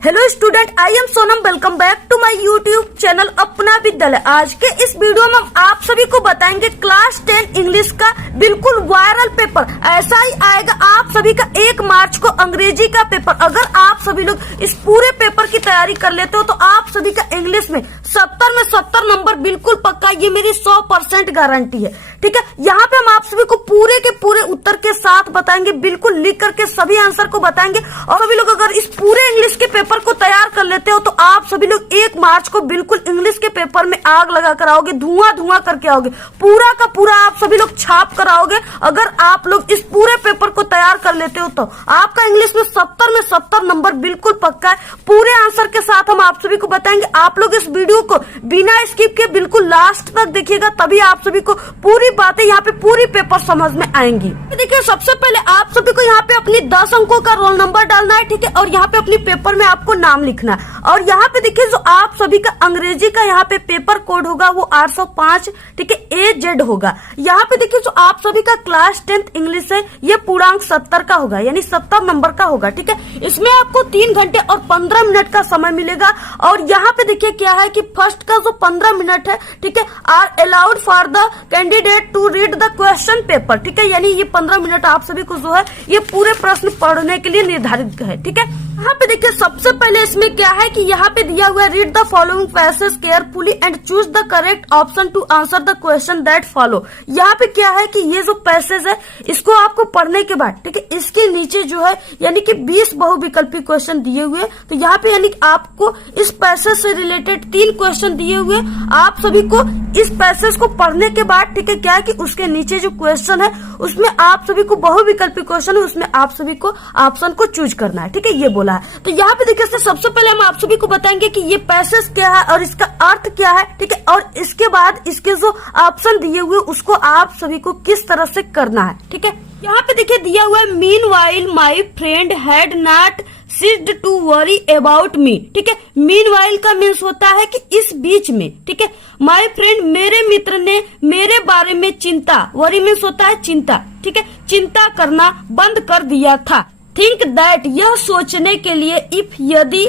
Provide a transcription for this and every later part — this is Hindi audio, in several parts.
Hello student, I am Sonam. Welcome back to my YouTube channel Apna Vidyalaya. आज के इस वीडियो में हम आप सभी को बताएंगे क्लास 10 इंग्लिश का बिल्कुल वायरल पेपर ऐसा ही आएगा आप सभी का 1 मार्च को अंग्रेजी का पेपर। अगर आप सभी लोग इस पूरे पेपर की तैयारी कर लेते हो तो आप सभी का इंग्लिश में 70 में 70 नंबर बिल्कुल पक्का, ये मेरी 100% गारंटी है। ठीक है, यहाँ पे हम आप सभी को पूरे के पूरे उत्तर के साथ बताएंगे, बिल्कुल लिख करके सभी आंसर को बताएंगे। और सभी लोग अगर इस पूरे इंग्लिश के पेपर को तैयार कर लेते हो तो आप सभी लोग 1 मार्च को बिल्कुल इंग्लिश के पेपर में आग लगा कर आओगे, धुआं धुआं करके आओगे, पूरा का पूरा आप सभी लोग छाप कर आओगे। अगर आप लोग इस पूरे पेपर को तैयार कर लेते हो तो आपका इंग्लिश में 70 में 70 नंबर बिल्कुल पक्का है। पूरे आंसर के साथ हम आप सभी को बताएंगे। आप लोग इस वीडियो को बिना स्किप के बिल्कुल लास्ट तक देखिएगा, तभी आप सभी को पूरी बातें यहाँ पे पूरी पेपर समझ में आएंगी। देखिए, सबसे पहले आप सभी को यहाँ पे अपनी 10 अंकों का रोल नंबर डालना है। ठीक है, और यहाँ पे अपनी पेपर में आपको नाम लिखना है। और यहाँ पे देखिए, जो आप सभी का अंग्रेजी का यहाँ पे पेपर कोड होगा वो 805, ठीक है, AZ होगा। यहाँ पे देखिए, जो आप सभी का क्लास 10 इंग्लिश है ये पूर्णांक 70 का होगा, यानी 70 नंबर का होगा। ठीक है, इसमें आपको 3 घंटे और 15 मिनट का समय मिलेगा। और यहाँ पे देखिए क्या है कि फर्स्ट का जो 15 मिनट है, ठीक है, are allowed for the candidate to read the question paper. ठीक है, यानी ये 15 मिनट आप सभी को जो है ये पूरे प्रश्न पढ़ने के लिए निर्धारित है। ठीक है, यहाँ पे देखिए सबसे पहले इसमें क्या है कि यहाँ पे दिया हुआ है read the following passage carefully and choose the correct option to answer the question that follow. यहाँ पे क्या है कि ये जो पैसेज है इसको आपको पढ़ने के बाद, ठीक है, इसके नीचे जो है यानी कि 20 बहुविकल्पी क्वेश्चन दिए हुए। तो यहाँ पे यानी आपको इस पैसेज से रिलेटेड 3 क्वेश्चन दिए हुए। आप सभी को इस पैसेज को पढ़ने के बाद, ठीक है, क्या है कि उसके नीचे जो क्वेश्चन है उसमें आप सभी को बहुविकल्पी क्वेश्चन है, उसमें आप सभी को ऑप्शन को चूज करना है। ठीक है, ये बोला है। तो यहाँ पे देखिए सबसे पहले हम आप सभी को बताएंगे कि ये पैसेज क्या है और इसका अर्थ क्या है। ठीक है, और इसके बाद इसके जो ऑप्शन दिए हुए उसको आप सभी को किस तरह से करना है। ठीक है, यहाँ पे देखिए दिया हुआ है meanwhile my friend had not ceased to worry about me. ठीक है, मीनवाइल का मीन्स होता है कि इस बीच में। ठीक है, माय फ्रेंड मेरे मित्र ने मेरे बारे में चिंता, वरी मीन्स होता है चिंता। ठीक है, चिंता करना बंद कर दिया था। थिंक दैट यह सोचने के लिए, इफ यदि,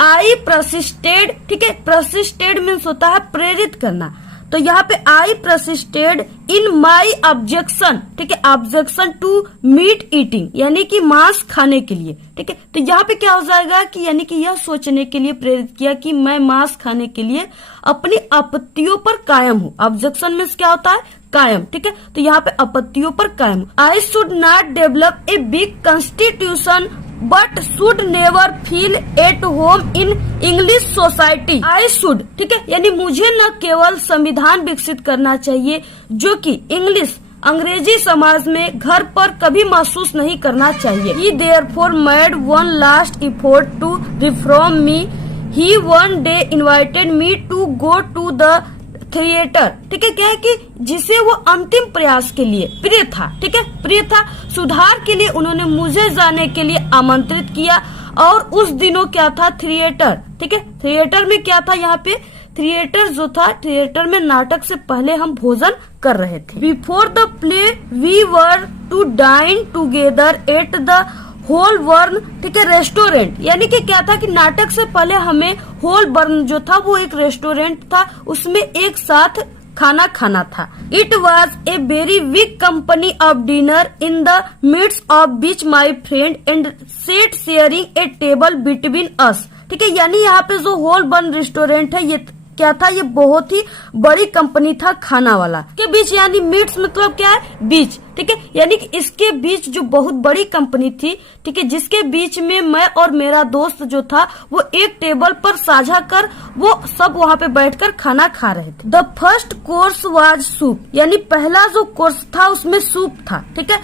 आई प्रसिस्टेड। ठीक है, प्रसिस्टेड मीन्स होता है प्रेरित करना। तो यहाँ पे आई प्रसिस्टेड इन माई ऑब्जेक्शन। ठीक है, ऑब्जेक्शन टू मीट ईटिंग, यानी कि मांस खाने के लिए। ठीक है, तो यहाँ पे क्या हो जाएगा कि यानी कि यह सोचने के लिए प्रेरित किया कि मैं मांस खाने के लिए अपनी आपत्तियों पर कायम हूँ। ऑब्जेक्शन मीन्स क्या होता है, कायम। ठीक है, तो यहाँ पे आपत्तियों पर कायम। I should not develop a big constitution but should never feel at home in English society. I should, ठीक है, यानी मुझे न केवल संविधान विकसित करना चाहिए जो कि इंग्लिश अंग्रेजी समाज में घर पर कभी महसूस नहीं करना चाहिए। He therefore made one last effort to reform me. He one day invited me to go to the theatre. ठीक है, क्या है कि जिसे वो अंतिम प्रयास के लिए प्रिय था, ठीक है, प्रिय था, सुधार के लिए उन्होंने मुझे जाने के लिए आमंत्रित किया। और उस दिनों क्या था, थिएटर। ठीक है, थिएटर में क्या था, यहाँ पे थिएटर जो था, थिएटर में नाटक से पहले हम भोजन कर रहे थे। Before the play we were to dine together at the whole burn, ठीक है, रेस्टोरेंट। यानी कि क्या था कि नाटक से पहले हमें होल बर्न जो था वो एक रेस्टोरेंट था, उसमें एक साथ खाना खाना था। It was a very weak company of dinner in the midst of beach my friend and set sharing a table between us. ठीक है, यानी यहाँ पे जो होल बर्न रेस्टोरेंट है ये क्या था, ये बहुत ही बड़ी कंपनी था खाना वाला के बीच, यानी मिड्स मतलब क्या है, बीच। ठीक है, यानी कि इसके बीच जो बहुत बड़ी कंपनी थी, ठीक है, जिसके बीच में मैं और मेरा दोस्त जो था वो एक टेबल पर साझा कर वो सब वहाँ पे बैठकर खाना खा रहे थे। The first course was soup, यानी पहला जो कोर्स था उसमें सूप था। ठीक है,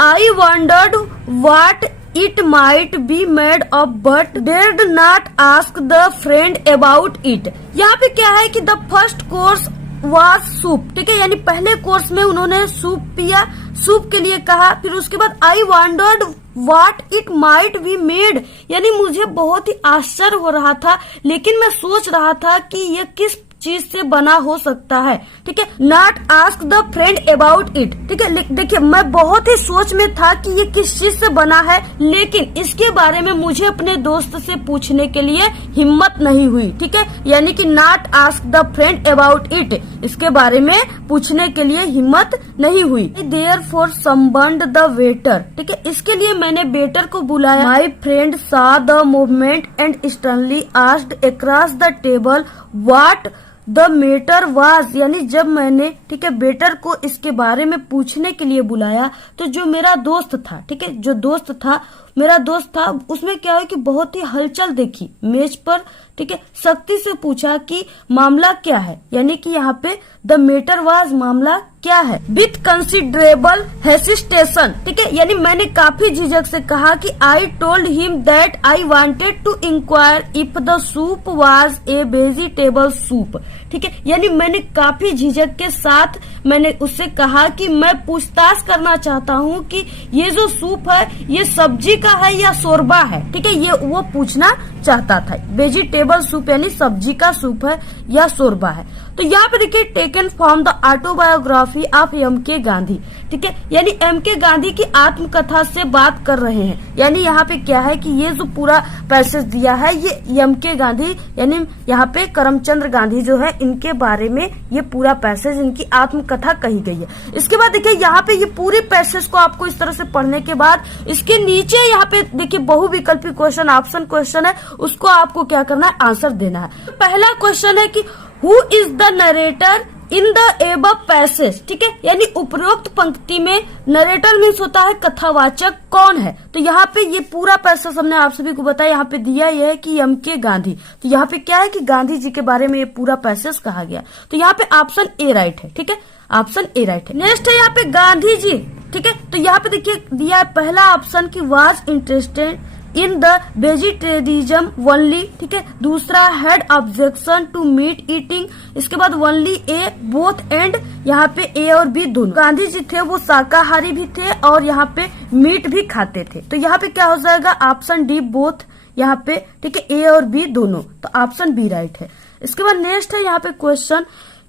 आई wandered what it might be made of but did not ask the friend about it. यहाँ पे क्या है कि the first course was soup. ठीक है, यानी पहले कोर्स में उन्होंने सूप पिया, सूप के लिए कहा। फिर उसके बाद आई wandered what it might be made, यानी मुझे बहुत ही आश्चर्य हो रहा था, लेकिन मैं सोच रहा था कि ये किस चीज से बना हो सकता है, ठीक है। Not ask the friend about it, ठीक है। देखिए मैं बहुत ही सोच में था कि ये किस चीज से बना है, लेकिन इसके बारे में मुझे अपने दोस्त से पूछने के लिए हिम्मत नहीं हुई, ठीक है। यानी कि not ask the friend about it, इसके बारे में पूछने के लिए हिम्मत नहीं हुई। देयर फॉर समबन्ड द वेटर, ठीक है। इसके लिए मैंने वेटर को बुलाया। माई फ्रेंड सा the movement and sternly asked across the table what the matter was, यानी जब मैंने, ठीक है, बेटर को इसके बारे में पूछने के लिए बुलाया तो जो मेरा दोस्त था, ठीक है, जो दोस्त था मेरा दोस्त था, उसमें क्या है कि बहुत ही हलचल देखी मेज पर, ठीक है। सख्ती से पूछा कि मामला क्या है, यानी कि यहाँ पे द मैटर वाज मामला क्या है। विथ कंसिडरेबल हेसिटेशन, ठीक है, यानी मैंने काफी झिझक से कहा कि I told him that I wanted to inquire if the soup was a vegetable soup, ठीक है। यानी मैंने काफी झिझक के साथ मैंने उससे कहा कि मैं पूछताछ करना चाहता हूँ कि ये जो सूप है ये सब्जी का है या शोरबा है, ठीक है। ये वो पूछना चाहता था, वेजिटेबल सूप यानी सब्जी का सूप है या शोरबा है। तो यहाँ पे देखिए taken from the autobiography of MK. Gandhi, ठीक है, यानी एम.के. गांधी की आत्मकथा से बात कर रहे हैं। यानी यहाँ पे क्या है कि ये जो पूरा पैसेज दिया है ये एम.के. गांधी यानी यहाँ पे करमचंद गांधी जो है इनके बारे में ये पूरा पैसेज, इनकी आत्मकथा कही गई है। इसके बाद देखिए यहाँ पे ये पूरे पैसेज को आपको इस तरह से पढ़ने के बाद इसके नीचे यहाँ पे देखिए बहुविकल्पी क्वेश्चन, ऑप्शन क्वेश्चन है, उसको आपको क्या करना है, आंसर देना है। पहला क्वेश्चन है कि who is the narrator in the above passage, ठीक है, यानी उपरोक्त पंक्ति में नरेटर मीन्स होता है कथावाचक, कौन है। तो यहाँ पे ये पूरा पैसेज हमने आप सभी को बताया, यहाँ पे दिया यह है कि एम.के. गांधी, तो यहाँ पे क्या है कि गांधी जी के बारे में ये पूरा पैसेज कहा गया। तो यहाँ पे ऑप्शन ए राइट है, ठीक है, ऑप्शन ए राइट है। नेक्स्ट है यहाँ पे गांधी जी, ठीक है, तो यहाँ पे देखिए दिया है पहला ऑप्शन की was interested in the vegetarianism only, ठीक है। दूसरा had objection to meat eating, इसके बाद ओनली ए बोथ एंड, यहाँ पे ए और बी दोनों। गांधी जी थे वो शाकाहारी भी थे और यहाँ पे मीट भी खाते थे। तो यहाँ पे क्या हो जाएगा, ऑप्शन डी बोथ, यहाँ पे ठीक है, ए और बी दोनों, तो ऑप्शन बी राइट है। इसके बाद नेक्स्ट है यहाँ पे क्वेश्चन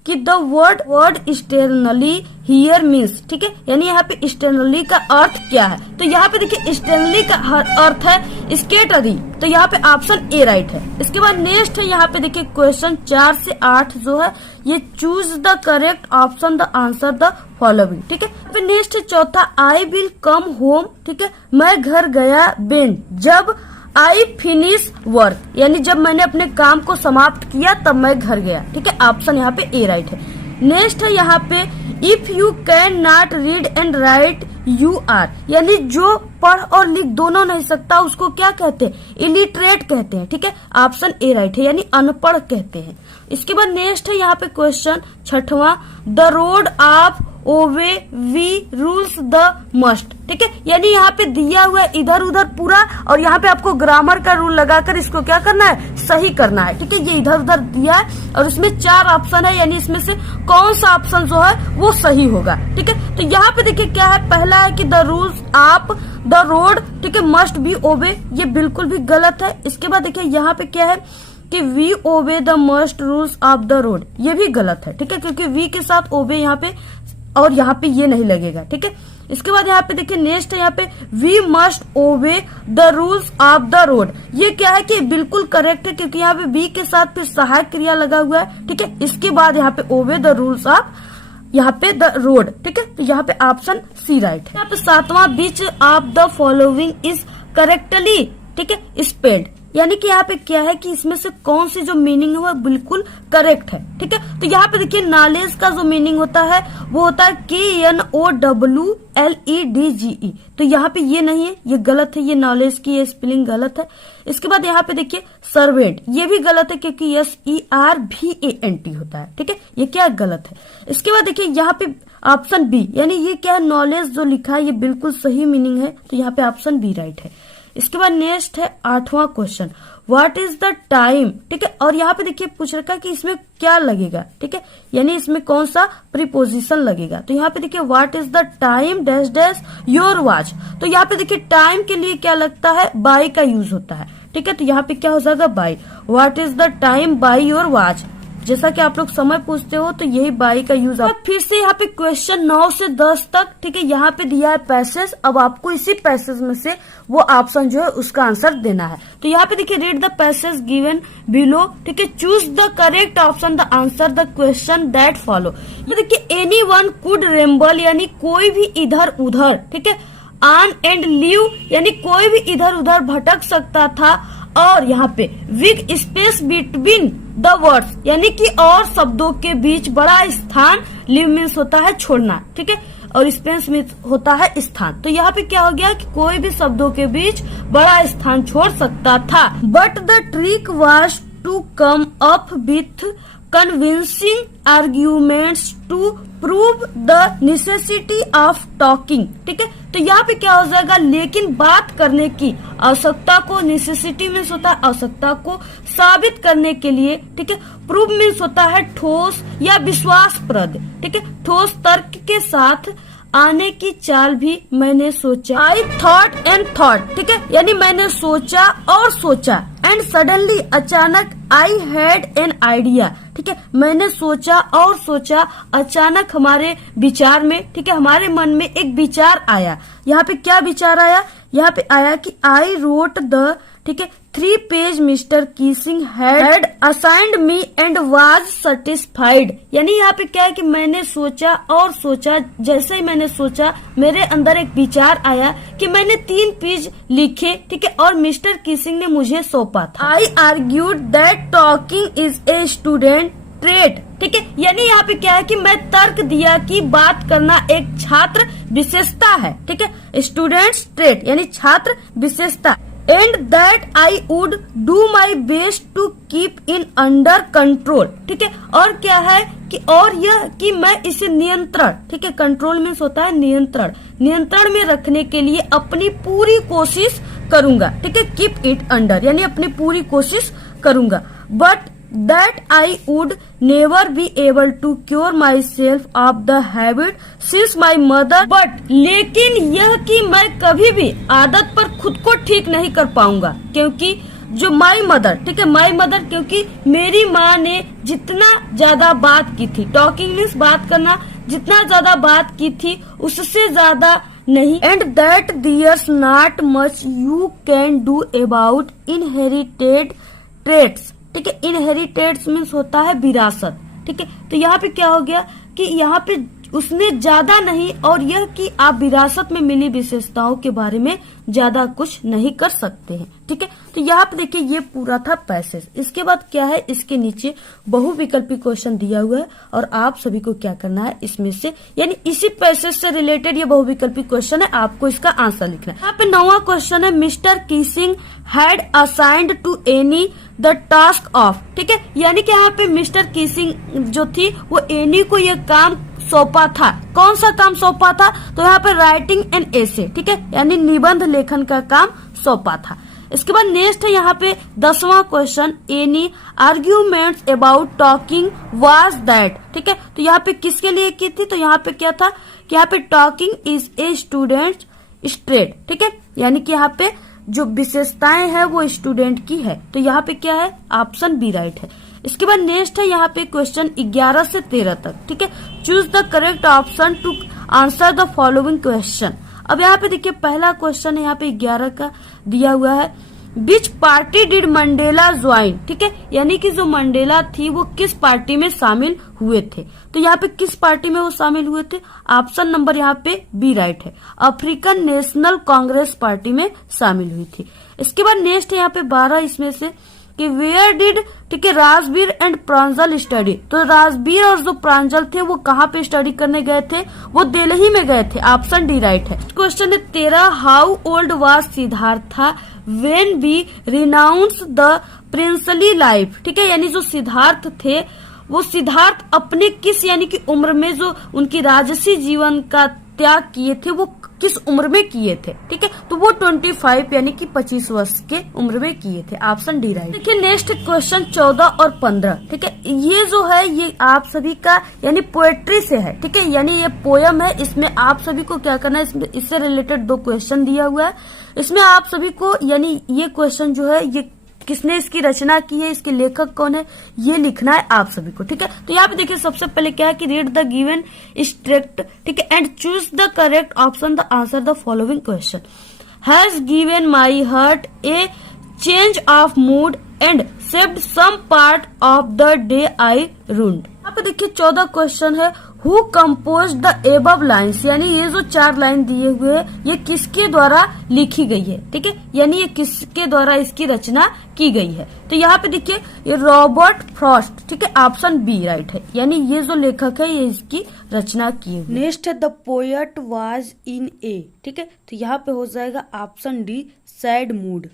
कि द वर्ड स्टेरनली हियर मीन्स, ठीक है, यानी यहाँ पे स्टेरनली का अर्थ क्या है। तो यहाँ पे देखिए स्टेरनली का अर्थ है स्केटरी, तो यहाँ पे ऑप्शन ए राइट है। इसके बाद नेक्स्ट है यहाँ पे देखिए क्वेश्चन 4 से 8 जो है ये choose the correct option the answer the following, ठीक है। फिर नेक्स्ट है चौथा आई विल कम होम, ठीक है, मैं घर गया बेन जब आई फिनिश वर्क, यानी जब मैंने अपने काम को समाप्त किया तब मैं घर गया, ठीक है, ऑप्शन यहाँ पे ए राइट है। नेक्स्ट है यहाँ पे if you can not read and write you are, यानी जो पढ़ और लिख दोनों नहीं सकता उसको क्या कहते हैं, इलिटरेट कहते हैं, ठीक है, ऑप्शन ए राइट है, यानी अनपढ़ कहते हैं। इसके बाद नेक्स्ट है यहाँ पे क्वेश्चन 6वां the road of obey we rules the must, ठीक है, यानी यहाँ पे दिया हुआ इधर उधर पूरा और यहाँ पे आपको ग्रामर का रूल लगाकर इसको क्या करना है, सही करना है, ठीक है। ये इधर उधर दिया है और इसमें 4 ऑप्शन है, यानी इसमें से कौन सा ऑप्शन जो है वो सही होगा, ठीक है। तो यहाँ पे देखिए क्या है, पहला है कि the rules of the road, ठीक है, मस्ट बी ओबे, ये बिल्कुल भी गलत है। इसके बाद देखिए यहाँ पे क्या है कि we obey the must rules of the road, ये भी गलत है, ठीक है, क्योंकि वी के साथ ओबे यहाँ पे और यहाँ पे ये नहीं लगेगा, ठीक है। इसके बाद यहाँ पे देखिए नेक्स्ट है यहाँ पे we must obey the rules of the road, ये क्या है कि बिल्कुल करेक्ट है क्योंकि यहाँ पे बी के साथ फिर सहायक क्रिया लगा हुआ है, ठीक है। इसके बाद यहाँ पे ओबे द रूल्स ऑफ यहाँ पे द रोड, ठीक है, तो यहाँ पे ऑप्शन सी राइट है। यहाँ पे 7वां which of the following is correctly, ठीक है, स्पेल्ड, यानी कि यहाँ पे क्या है कि इसमें से कौन सी जो मीनिंग है वो बिल्कुल करेक्ट है, ठीक है। तो यहाँ पे देखिए नॉलेज का जो मीनिंग होता है वो होता है KNOWLEDGE, तो यहाँ पे ये नहीं है, ये गलत है, ये नॉलेज की ये स्पेलिंग गलत है। इसके बाद यहाँ पे देखिए सर्वेंट, ये भी गलत है क्योंकि SERVANT होता है, ठीक है, ये क्या गलत है। इसके बाद देखिए यहाँ पे ऑप्शन बी, यानी ये क्या है, नॉलेज जो लिखा है ये बिल्कुल सही मीनिंग है, तो यहाँ पे ऑप्शन बी राइट है। इसके बाद नेक्स्ट है 8वां question what is the time, ठीक है, और यहाँ पे देखिए पूछ रखा है कि इसमें क्या लगेगा, ठीक है, यानी इसमें कौन सा प्रीपोजिशन लगेगा। तो यहाँ पे देखिए what is the time dash dash your watch, तो यहाँ पे देखिए टाइम के लिए क्या लगता है, बाय का यूज होता है, ठीक है, तो यहाँ पे क्या हो जाएगा by, what is the time by your watch, जैसा कि आप लोग समय पूछते हो तो यही बाई का यूज। अब फिर से यहाँ पे क्वेश्चन 9 से 10 तक, ठीक है, यहाँ पे दिया है पैसेज। अब आपको इसी पैसेज में से वो ऑप्शन जो है उसका आंसर देना है। तो यहाँ पे देखिए, read the passage given below, ठीक है, choose the correct option, the answer the question that follow. ये देखिए, एनी वन कुड रेम्बल यानी कोई भी इधर उधर, ठीक है, ऑन एंड लीव यानी कोई भी इधर उधर भटक सकता था, और यहाँ पे big space between the words यानी कि और शब्दों के बीच बड़ा स्थान, लिव मीन्स होता है छोड़ना, ठीक है, और स्पेस मीन्स होता है स्थान। तो यहाँ पे क्या हो गया कि कोई भी शब्दों के बीच बड़ा स्थान छोड़ सकता था। But the trick was to come up with convincing arguments to prove the necessity of talking, ठीक है। तो यहाँ पे क्या हो जाएगा, लेकिन बात करने की आवश्यकता को, नेसेसिटी मीन्स होता है आवश्यकता को साबित करने के लिए, ठीक है। प्रूव मीन्स होता है ठोस या विश्वासप्रद, ठीक है, ठोस तर्क के साथ आने की चाल भी मैंने सोचा। आई थॉट एंड थॉट, ठीक है, यानी मैंने सोचा और सोचा। एंड सडनली अचानक, आई हैड एन आइडिया, ठीक है, मैंने सोचा और सोचा, अचानक हमारे विचार में, ठीक है, हमारे मन में एक विचार आया। यहाँ पे क्या विचार आया, यहाँ पे आया कि आई रोट द, ठीक है, 3 page mister Keesing had assigned me and was satisfied. यानी यहाँ पे क्या है कि मैंने सोचा और सोचा, जैसे ही मैंने सोचा मेरे अंदर एक विचार आया कि मैंने 3 पेज लिखे, ठीक है, और मिस्टर कीसिंग ने मुझे सौंपा था। I argued that talking is a student trait, ठीक है, यानी यहाँ पे क्या है कि मैं तर्क दिया कि बात करना एक छात्र विशेषता है, ठीक है, स्टूडेंट्स ट्रेट यानी छात्र विशेषता। And that I would do my best to keep in under control, ठीक है, और क्या है कि और यह कि मैं इसे नियंत्रण, ठीक है, कंट्रोल मीन्स होता है नियंत्रण, नियंत्रण में रखने के लिए अपनी पूरी कोशिश करूंगा, ठीक है, कीप इट अंडर यानी अपनी पूरी कोशिश करूंगा। But that I would never be able to cure myself of the habit since my mother, but लेकिन यह कि मैं कभी भी आदत पर खुद को ठीक नहीं कर पाऊंगा, क्योंकि जो माई मदर, ठीक है, माई मदर, क्योंकि मेरी माँ ने जितना ज्यादा बात की थी, टॉकिंग मीन्स बात करना, जितना ज्यादा बात की थी उससे ज्यादा नहीं। And that there's not much you can do about inherited traits, ठीक है, इनहेरिटेड्स मीन्स होता है विरासत, ठीक है। तो यहाँ पे क्या हो गया कि यहाँ पे उसने ज्यादा नहीं, और यह कि आप विरासत में मिली विशेषताओं के बारे में ज्यादा कुछ नहीं कर सकते हैं, ठीक है। तो यहाँ पे देखिए, ये पूरा था पैसेज। इसके बाद क्या है, इसके नीचे बहुविकल्पी क्वेश्चन दिया हुआ है, और आप सभी को क्या करना है, इसमें से यानी इसी पैसेज से रिलेटेड ये बहुविकल्पी क्वेश्चन है, आपको इसका आंसर लिखना है। यहाँ पे 9वां क्वेश्चन है, mister Keesing had assigned to Annie the task of, ठीक है, यानी कि यहाँ पे मिस्टर कीसिंग जो थी वो एनी को ये काम सौंपा था। कौन सा काम सौंपा था, तो यहाँ पे राइटिंग एन एसे, ठीक है, यानी निबंध लेखन का काम सौंपा था। इसके बाद नेक्स्ट है यहाँ पे 10वां question, Annie arguments about talking was that, ठीक है, तो यहाँ पे किसके लिए की थी, तो यहाँ पे क्या था कि यहाँ पे talking is a student straight, ठीक है, यानी कि यहाँ पे जो विशेषताएं हैं वो स्टूडेंट की है। तो यहाँ पे क्या है, ऑप्शन बी राइट है। इसके बाद नेक्स्ट है यहाँ पे क्वेश्चन 11 से 13 तक, ठीक है, choose the correct option to answer the following question. अब यहाँ पे देखिए, पहला क्वेश्चन है यहाँ पे 11 का दिया हुआ है, विच पार्टी डिड मंडेला ज्वाइन, ठीक है, यानी कि जो मंडेला थी वो किस पार्टी में शामिल हुए थे। तो यहाँ पे किस पार्टी में वो शामिल हुए थे, ऑप्शन नंबर यहाँ पे बी राइट है, अफ्रीकन नेशनल कांग्रेस पार्टी में शामिल हुई थी। इसके बाद नेक्स्ट है यहाँ पे 12 इसमें से कि वेयर डिड, ठीक है, राजवीर एंड प्रांजल स्टडी, तो राजवीर और जो प्रांजल थे वो कहाँ पे स्टडी करने गए थे, वो दिल्ली में गए थे, ऑप्शन डी राइट है। क्वेश्चन है 13, how old was Siddhartha when we renounce the princely life, ठीक है, यानी जो सिद्धार्थ थे वो सिद्धार्थ अपने किस यानी कि उम्र में जो उनकी राजसी जीवन का त्याग किए थे वो किस उम्र में किए थे, ठीक है, तो वो 25 यानी कि 25 वर्ष के उम्र में किए थे, ऑप्शन डी राइट। देखिए नेक्स्ट क्वेश्चन 14 और 15, ठीक है, ये जो है ये आप सभी का यानी पोएट्री से है, ठीक है, यानी ये पोयम है, इसमें आप सभी को क्या करना है, इससे रिलेटेड 2 क्वेश्चन दिया हुआ है, इसमें आप सभी को यानी ये क्वेश्चन जो है ये किसने इसकी रचना की है, इसके लेखक कौन है, ये लिखना है आप सभी को। ठीक है, तो यहाँ पे देखिए सबसे पहले क्या है कि रीड द गिवन स्ट्रक्ट, ठीक है, and choose the correct option the answer the following question. Has given my heart a change of mood and saved some part of the day I rued. यहाँ पे देखिए 14 क्वेश्चन है। Who compose the above lines, यानी ये जो 4 लाइन दिए हुए हैं ये किसके द्वारा लिखी गई है, ठीक है, यानी ये किसके द्वारा इसकी रचना की गई है। तो यहाँ पे देखिए ये रॉबर्ट फ्रॉस्ट, ठीक है, ऑप्शन बी राइट है, यानी ये जो लेखक है ये इसकी रचना की है। नेक्स्ट है द पोएट वाज इन ए, ठीक है, तो यहाँ पे हो जाएगा ऑप्शन डी सैड मूड,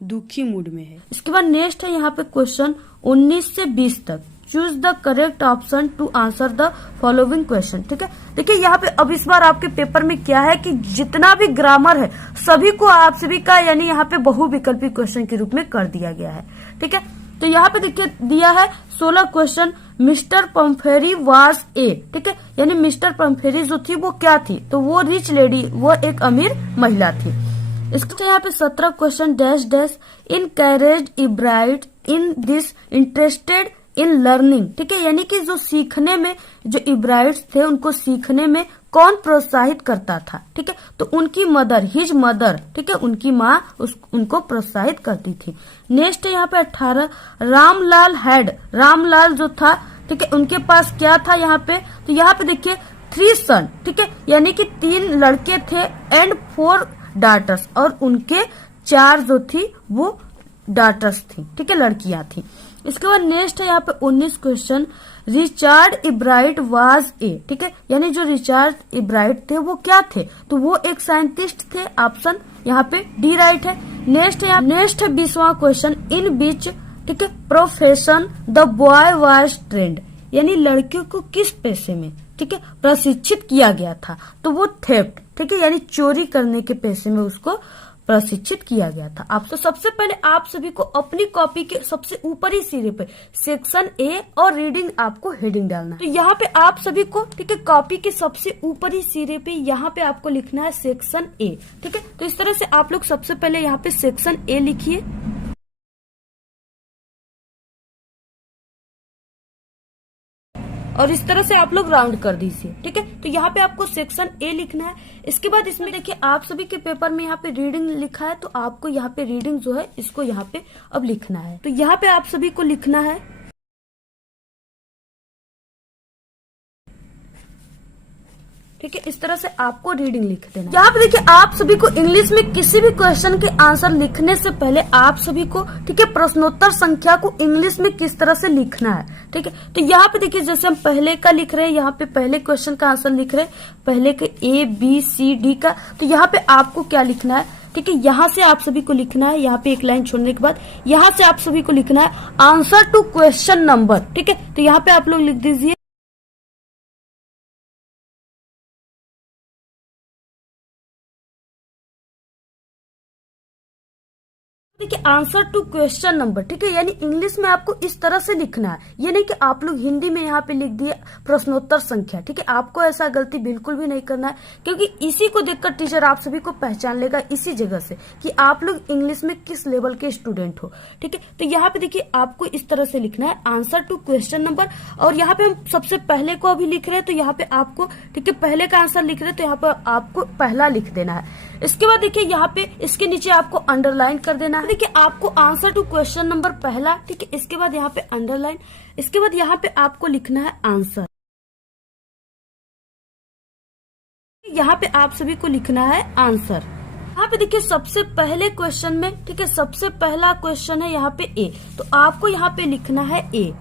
दुखी मूड में है। इसके बाद नेक्स्ट है यहाँ पे क्वेश्चन 19 से 20 तक। Choose the correct option to answer the following question. ठीक है, देखिए यहाँ पे अब इस बार आपके पेपर में क्या है कि जितना भी ग्रामर है सभी को आप सभी का यानी यहाँ पे बहुविकल्पी क्वेश्चन के रूप में कर दिया गया है। ठीक है, तो यहाँ पे देखिए दिया है 16 क्वेश्चन। मिस्टर पम्फेरी वाज ए, ठीक है, यानी मिस्टर पम्फेरी जो थी वो क्या थी, तो वो रिच लेडी, वो एक अमीर महिला थी। इसके यहाँ पे 17 question dash dash in carriage Ebright in this interested in learning, ठीक है, यानी कि जो सीखने में जो इब्राइट्स थे उनको सीखने में कौन प्रोत्साहित करता था। ठीक है, तो उनकी मदर, हिज मदर, ठीक है, उनकी माँ उनको प्रोत्साहित करती थी। नेक्स्ट है यहाँ पे 18 रामलाल हैड, रामलाल जो था, ठीक है, उनके पास क्या था यहाँ पे, तो यहाँ पे देखिए 3 सन, ठीक है, यानी कि 3 लड़के थे एंड 4 डाटर्स, और उनके 4 जो थी वो डाटर्स थी, ठीक है, लड़कियां थी। इसके बाद नेक्स्ट है यहाँ पे 19 question. Richard Ebright was a, ठीक है, यानी जो रिचार्ड इब्राइट थे वो क्या थे, तो वो एक साइंटिस्ट थे, ऑप्शन यहाँ पे डी राइट है। नेक्स्ट है 20वां क्वेश्चन। इन बीच, ठीक है, profession the boy was trend, यानी लड़कियों को किस पेशे में, ठीक है, प्रशिक्षित किया गया था, तो वो थेफ्ट, ठीक है, यानी चोरी करने के पेशे में उसको प्रशिक्षित किया गया था। आप तो सबसे पहले आप सभी को अपनी कॉपी के सबसे ऊपरी सिरे पे सेक्शन ए और रीडिंग आपको हेडिंग डालना है। तो यहाँ पे आप सभी को, ठीक है, कॉपी के सबसे ऊपरी सिरे पे यहाँ पे आपको लिखना है सेक्शन ए। ठीक है, तो इस तरह से आप लोग सबसे पहले यहाँ पे सेक्शन ए लिखिए। और इस तरह से आप लोग राउंड कर दीजिए। ठीक है, तो यहाँ पे आपको सेक्शन ए लिखना है। इसके बाद इसमें देखिए आप सभी के पेपर में यहाँ पे रीडिंग लिखा है, तो आपको यहाँ पे रीडिंग जो है इसको यहाँ पे अब लिखना है। तो यहाँ पे आप सभी को लिखना है, ठीक है, इस तरह से आपको रीडिंग लिख देना। यहाँ पे देखिए आप सभी को इंग्लिश में किसी भी क्वेश्चन के आंसर लिखने से पहले आप सभी को, ठीक है, प्रश्नोत्तर संख्या को इंग्लिश में किस तरह से लिखना है। ठीक है, तो यहाँ पे देखिए जैसे हम पहले का लिख रहे हैं, यहाँ पे पहले क्वेश्चन का आंसर लिख रहे हैं, पहले के ए बी सी डी का, तो यहाँ पे आपको क्या लिखना है, ठीक है, यहाँ से आप सभी को लिखना है, यहाँ पे एक लाइन छोड़ने के बाद यहाँ से आप सभी को लिखना है आंसर टू क्वेश्चन नंबर। ठीक है, तो यहाँ पे आप लोग लिख दीजिए देखिए आंसर टू क्वेश्चन नंबर। ठीक है, यानी इंग्लिश में आपको इस तरह से लिखना है, ये नहीं कि आप लोग हिंदी में यहाँ पे लिख दिए प्रश्नोत्तर संख्या। ठीक है, आपको ऐसा गलती बिल्कुल भी नहीं करना है, क्योंकि इसी को देखकर टीचर आप सभी को पहचान लेगा इसी जगह से कि आप लोग इंग्लिश में किस लेवल के स्टूडेंट हो। ठीक है, तो यहाँ पे देखिए आपको इस तरह से लिखना है आंसर टू क्वेश्चन नंबर, और यहाँ पे हम सबसे पहले को अभी लिख रहे हैं, तो यहाँ पे आपको, ठीक है, पहले का आंसर लिख रहे हैं तो यहाँ पे आपको पहला लिख देना है। इसके बाद देखिए यहाँ पे इसके नीचे आपको अंडरलाइन कर देना है। देखिए आपको आंसर टू क्वेश्चन नंबर पहला, ठीक है, इसके बाद यहाँ पे अंडरलाइन, इसके बाद यहाँ पे आपको लिखना है आंसर। यहाँ पे आप सभी को लिखना है आंसर। यहाँ पे देखिए सबसे पहले क्वेश्चन में, ठीक है, सबसे पहला क्वेश्चन है यहाँ पे ए, तो आपको यहाँ पे लिखना है ए।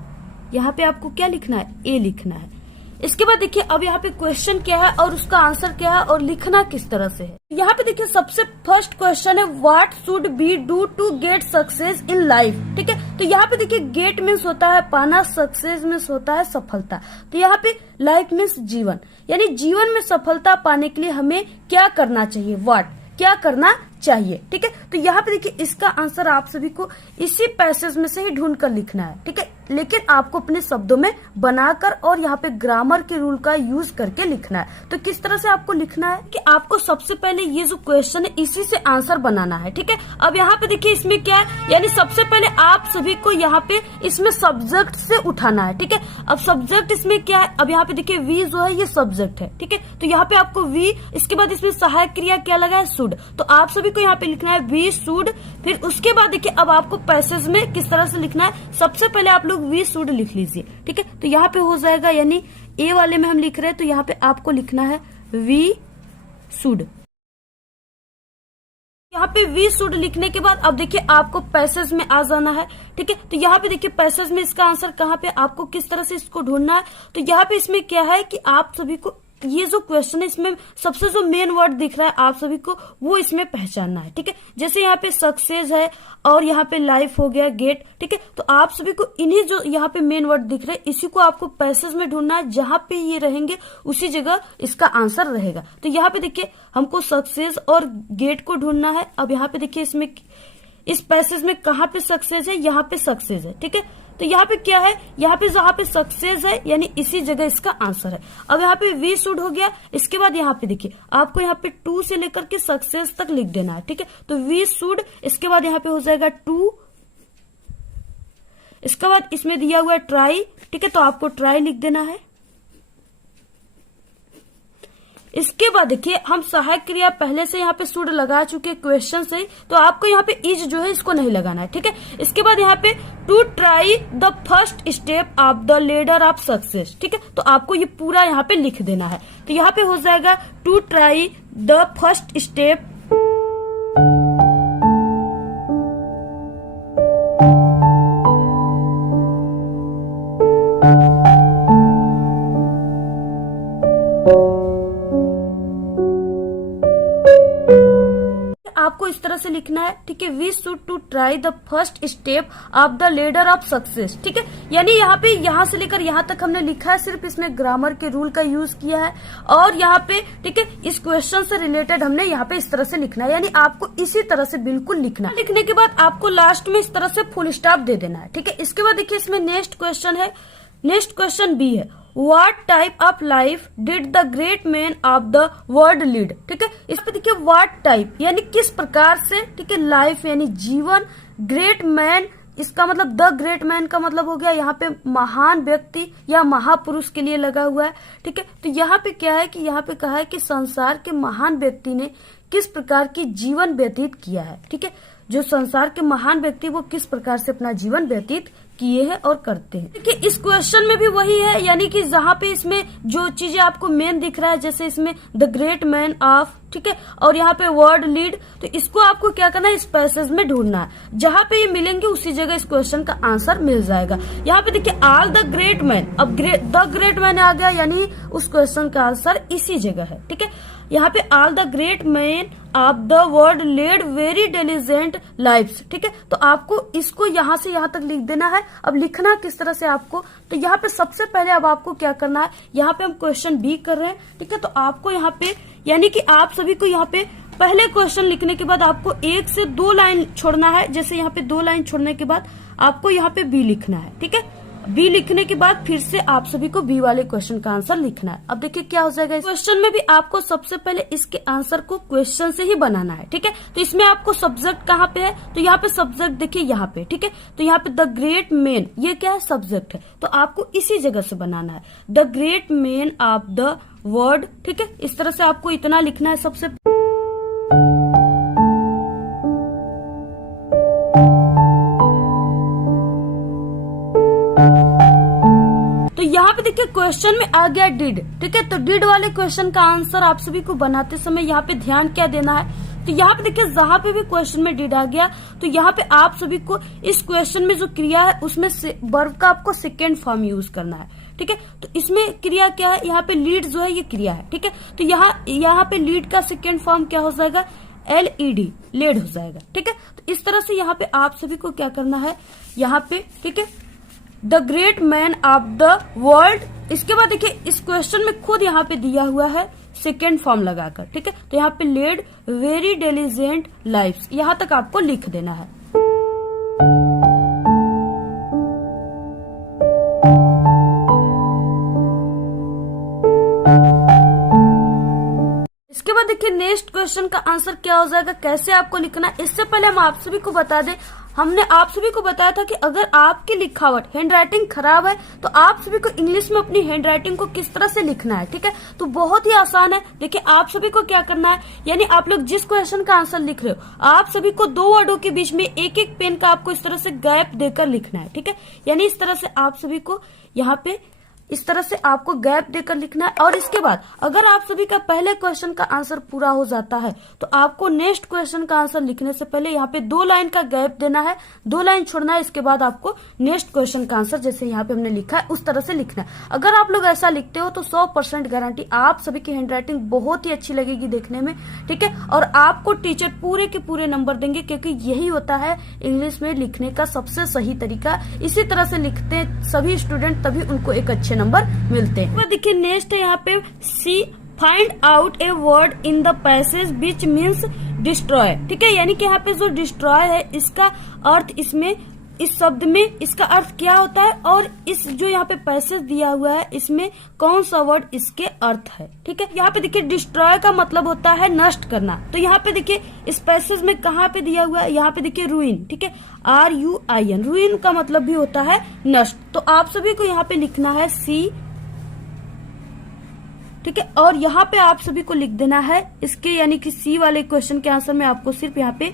यहाँ पे आपको क्या लिखना है, ए लिखना है। इसके बाद देखिए अब यहाँ पे क्वेश्चन क्या है और उसका आंसर क्या है और लिखना किस तरह से है। यहाँ पे देखिए सबसे फर्स्ट क्वेश्चन है what should be do to get success in life. ठीक है, तो यहाँ पे देखिए गेट मीन्स होता है पाना, सक्सेस मीन्स होता है सफलता, तो यहाँ पे लाइफ मीन्स जीवन, यानी जीवन में सफलता पाने के लिए हमें क्या करना चाहिए, व्हाट, क्या करना चाहिए। ठीक है, तो यहाँ पे देखिए इसका आंसर आप सभी को इसी पैसेज में से ही ढूंढ कर लिखना है। ठीक है, लेकिन आपको अपने शब्दों में बनाकर और यहाँ पे ग्रामर के रूल का यूज करके लिखना है। तो किस तरह से आपको लिखना है कि आपको सबसे पहले ये जो क्वेश्चन है इसी से आंसर बनाना है, ठीक है। अब यहाँ पे देखिए इसमें क्या है, यानी सबसे पहले आप सभी को यहाँ पे इसमें सब्जेक्ट से उठाना है, ठीक है। अब सब्जेक्ट इसमें क्या है, अब यहाँ पे देखिए वी जो है ये सब्जेक्ट है, ठीक है। तो यहाँ पे आपको वी, इसके बाद इसमें सहायक क्रिया क्या लगा है, शुड। तो आप सभी को यहाँ पे लिखना है वी शुड। फिर उसके बाद देखिए अब आपको पैसेज में किस तरह से लिखना है, सबसे पहले आप लोग वी शुड लिख लीजिए, ठीक है। तो यहाँ पे हो जाएगा, यानी ए वाले में हम लिख रहे हैं तो यहाँ पे आपको लिखना है वी शुड। यहाँ पे वी शुड लिखने के बाद अब देखिए आपको पैसेज में आ जाना है, ठीक है। तो यहाँ पे देखिए पैसेज में इसका आंसर कहाँ पे, आपको किस तरह से इसको ढूंढना है। तो यहाँ पे इसमें क्या है कि आप सभी को ये जो क्वेश्चन है इसमें सबसे जो मेन वर्ड दिख रहा है आप सभी को वो इसमें पहचानना है, ठीक है। जैसे यहाँ पे सक्सेस है और यहाँ पे लाइफ हो गया, गेट, ठीक है। तो आप सभी को इन्हीं जो यहाँ पे मेन वर्ड दिख रहे हैं इसी को आपको पैसेज में ढूंढना है, जहां पे ये रहेंगे उसी जगह इसका आंसर रहेगा। तो यहाँ पे देखिए हमको सक्सेस और गेट को ढूंढना है। अब यहाँ पे देखिए इसमें इस पैसेज में कहाँ पे सक्सेस है, यहाँ पे सक्सेस है, ठीक है। तो यहाँ पे क्या है, यहाँ पे जहाँ पे सक्सेस है यानी इसी जगह इसका आंसर है। अब यहाँ पे वी शुड हो गया, इसके बाद यहाँ पे देखिए आपको यहाँ पे टू से लेकर के सक्सेस तक लिख देना है, ठीक है। तो वी शुड, इसके बाद यहाँ पे हो जाएगा टू, इसके बाद इसमें दिया हुआ है ट्राई, ठीक है। तो आपको ट्राई लिख देना है। इसके बाद देखिए हम सहायक क्रिया पहले से यहाँ पे शुड लगा चुके क्वेश्चन से, तो आपको यहाँ पे इज जो है इसको नहीं लगाना है, ठीक है। इसके बाद यहाँ पे to try the first step of the ladder of success, ठीक है। तो आपको ये पूरा यहाँ पे लिख देना है। तो यहाँ पे हो जाएगा to try the first step आपको इस तरह से लिखना है, ठीक है। We should to try the first step of the ladder of success, ठीक है। यानी यहाँ पे यहाँ से लेकर यहाँ तक हमने लिखा है, सिर्फ इसमें ग्रामर के रूल का यूज किया है और यहाँ पे, ठीक है, इस क्वेश्चन से रिलेटेड हमने यहाँ पे इस तरह से लिखना है, यानी आपको इसी तरह से बिल्कुल लिखना है। लिखने के बाद आपको लास्ट में इस तरह से फुल स्टॉप दे देना है, ठीक है। इसके बाद देखिए इसमें नेक्स्ट क्वेश्चन है, नेक्स्ट क्वेश्चन बी है, What type of life did the great man of the world lead, ठीक है। इस पे देखिए what type यानी किस प्रकार से, ठीक है, लाइफ यानी जीवन, ग्रेट मैन इसका मतलब द ग्रेट मैन का मतलब हो गया यहाँ पे महान व्यक्ति या महापुरुष के लिए लगा हुआ है, ठीक है। तो यहाँ पे क्या है कि यहाँ पे कहा है कि संसार के महान व्यक्ति ने किस प्रकार की जीवन व्यतीत किया है, ठीक है। जो संसार के महान व्यक्ति वो किस प्रकार से अपना जीवन व्यतीत किए हैं और करते हैं। देखिए इस क्वेश्चन में भी वही है, यानी कि जहाँ पे इसमें जो चीजें आपको मेन दिख रहा है, जैसे इसमें द ग्रेट मैन ऑफ, ठीक है, और यहाँ पे वर्ड लीड, तो इसको आपको क्या करना है, इस पैसेज में ढूंढना है। जहाँ पे ये मिलेंगे उसी जगह इस क्वेश्चन का आंसर मिल जाएगा। यहाँ पे देखिए ऑल द ग्रेट मैन, अब द ग्रेट मैन आ गया, यानी उस क्वेश्चन का आंसर इसी जगह है, ठीक है। यहाँ पे all the great man of the world led very diligent lifes, ठीक है। तो आपको इसको यहाँ से यहाँ तक लिख देना है। अब लिखना किस तरह से आपको, तो यहाँ पे सबसे पहले अब आपको क्या करना है, यहाँ पे हम क्वेश्चन बी कर रहे हैं, ठीक है। तो आपको यहाँ पे यानी कि आप सभी को यहाँ पे पहले क्वेश्चन लिखने के बाद आपको 1 से 2 लाइन छोड़ना है। जैसे यहाँ पे 2 लाइन छोड़ने के बाद आपको यहाँ पे बी लिखना है, ठीक है। बी लिखने के बाद फिर से आप सभी को बी वाले क्वेश्चन का आंसर लिखना है। अब देखिए क्या हो जाएगा, इस क्वेश्चन में भी आपको सबसे पहले इसके आंसर को क्वेश्चन से ही बनाना है, ठीक है। तो इसमें आपको सब्जेक्ट कहाँ पे है, तो यहाँ पे सब्जेक्ट देखिए यहाँ पे, ठीक है। तो यहाँ पे द ग्रेट मैन ये क्या है, सब्जेक्ट है, तो आपको इसी जगह से बनाना है, the great man of the world, ठीक है। इस तरह से आपको इतना लिखना है सबसे। तो यहाँ पे देखिए क्वेश्चन में आ गया डिड, ठीक है। तो डिड वाले क्वेश्चन का आंसर आप सभी को बनाते समय यहाँ पे ध्यान क्या देना है, तो यहाँ पे देखिए जहाँ पे भी क्वेश्चन में डिड आ गया तो यहाँ पे आप सभी को इस क्वेश्चन में जो क्रिया है उसमें वर्ब का आपको सेकेंड फॉर्म यूज करना है, ठीक है। तो इसमें क्रिया क्या है, यहाँ पे लीड जो है ये क्रिया है, ठीक है। तो यहाँ पे लीड का सेकेंड फॉर्म क्या हो जाएगा, LED, लेड हो जाएगा, ठीक है। तो इस तरह से यहाँ पे आप सभी को क्या करना है, यहाँ पे, ठीक है, the great man of the world. इसके बाद देखिए इस क्वेश्चन में खुद यहाँ पे दिया हुआ है सेकेंड फॉर्म लगाकर, ठीक है। तो यहाँ पे लेड वेरी डिलिजेंट लाइफ्स, यहाँ तक आपको लिख देना है। क्वेश्चन का आंसर क्या हो जाएगा, कैसे आपको लिखना है, इससे पहले हम आप सभी को बता दें, हमने आप सभी को बताया था कि अगर आपकी लिखावट हैंड राइटिंग खराब है तो आप सभी को इंग्लिश में अपनी हैंड राइटिंग को किस तरह से लिखना है। ठीक है, तो बहुत ही आसान है। देखिए आप सभी को क्या करना है, यानी आप लोग जिस क्वेश्चन का आंसर लिख रहे हो आप सभी को दो वर्डों के बीच में एक एक पेन का आपको इस तरह से गैप देकर लिखना है। ठीक है, यानी इस तरह से आप सभी को यहाँ पे इस तरह से आपको गैप देकर लिखना है। और इसके बाद अगर आप सभी का पहले क्वेश्चन का आंसर पूरा हो जाता है तो आपको नेक्स्ट क्वेश्चन का आंसर लिखने से पहले यहाँ पे 2 लाइन का गैप देना है, 2 लाइन छोड़ना है। इसके बाद आपको नेक्स्ट क्वेश्चन का आंसर जैसे यहाँ पे हमने लिखा है उस तरह से लिखना है। अगर आप लोग ऐसा लिखते हो तो 100% गारंटी आप सभी की हैंड राइटिंग बहुत ही अच्छी लगेगी देखने में। ठीक है, और आपको टीचर पूरे के पूरे नंबर देंगे, क्योंकि यही होता है इंग्लिश में लिखने का सबसे सही तरीका। इसी तरह से लिखते हैं सभी स्टूडेंट, तभी उनको एक अच्छे नंबर मिलते हैं। देखिए नेक्स्ट है यहाँ पे C, find out a word in the passage which means destroy. ठीक है, यानी कि यहाँ पे जो डिस्ट्रॉय है इसका अर्थ इसमें इस शब्द में इसका अर्थ क्या होता है, और इस जो यहाँ पे पैसेज दिया हुआ है इसमें कौन सा वर्ड इसके अर्थ है। ठीक है, यहाँ पे देखिए डिस्ट्रॉय का मतलब होता है नष्ट करना। तो यहाँ पे देखिए इस पैसेज में कहाँ पे दिया हुआ है, यहाँ पे देखिए रूइन। ठीक है, RUIN, रूइन का मतलब भी होता है नष्ट। तो आप सभी को यहाँ पे लिखना है सी। ठीक है, और यहाँ पे आप सभी को लिख देना है इसके, यानी कि सी वाले क्वेश्चन के आंसर में आपको सिर्फ यहाँ पे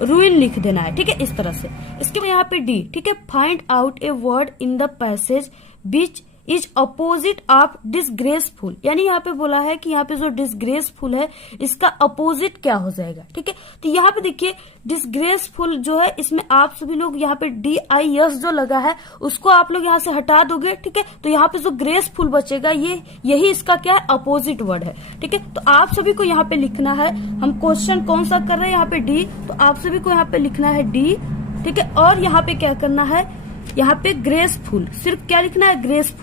रूइन लिख देना है। ठीक है, इस तरह से। इसके बाद यहाँ पे डी। ठीक है, find out a word in the passage which is opposite of disgraceful, यानी यहाँ पे बोला है कि यहाँ पे जो डिसग्रेसफुल है इसका अपोजिट क्या हो जाएगा। ठीक है, तो यहाँ पे देखिए डिसग्रेसफुल जो है इसमें आप सभी लोग यहाँ पे DIS जो लगा है उसको आप लोग यहाँ से हटा दोगे। ठीक है, तो यहाँ पे जो ग्रेसफुल बचेगा यही इसका क्या है, अपोजिट वर्ड है। ठीक है, तो आप सभी को यहाँ पे लिखना है, हम क्वेश्चन कौन सा कर रहे हैं यहाँ पे डी, तो आप सभी को यहाँ पे लिखना है डी। ठीक है, और यहाँ पे क्या करना है, यहाँ पे ग्रेसफुल, सिर्फ क्या लिखना है, ग्रेसफुल।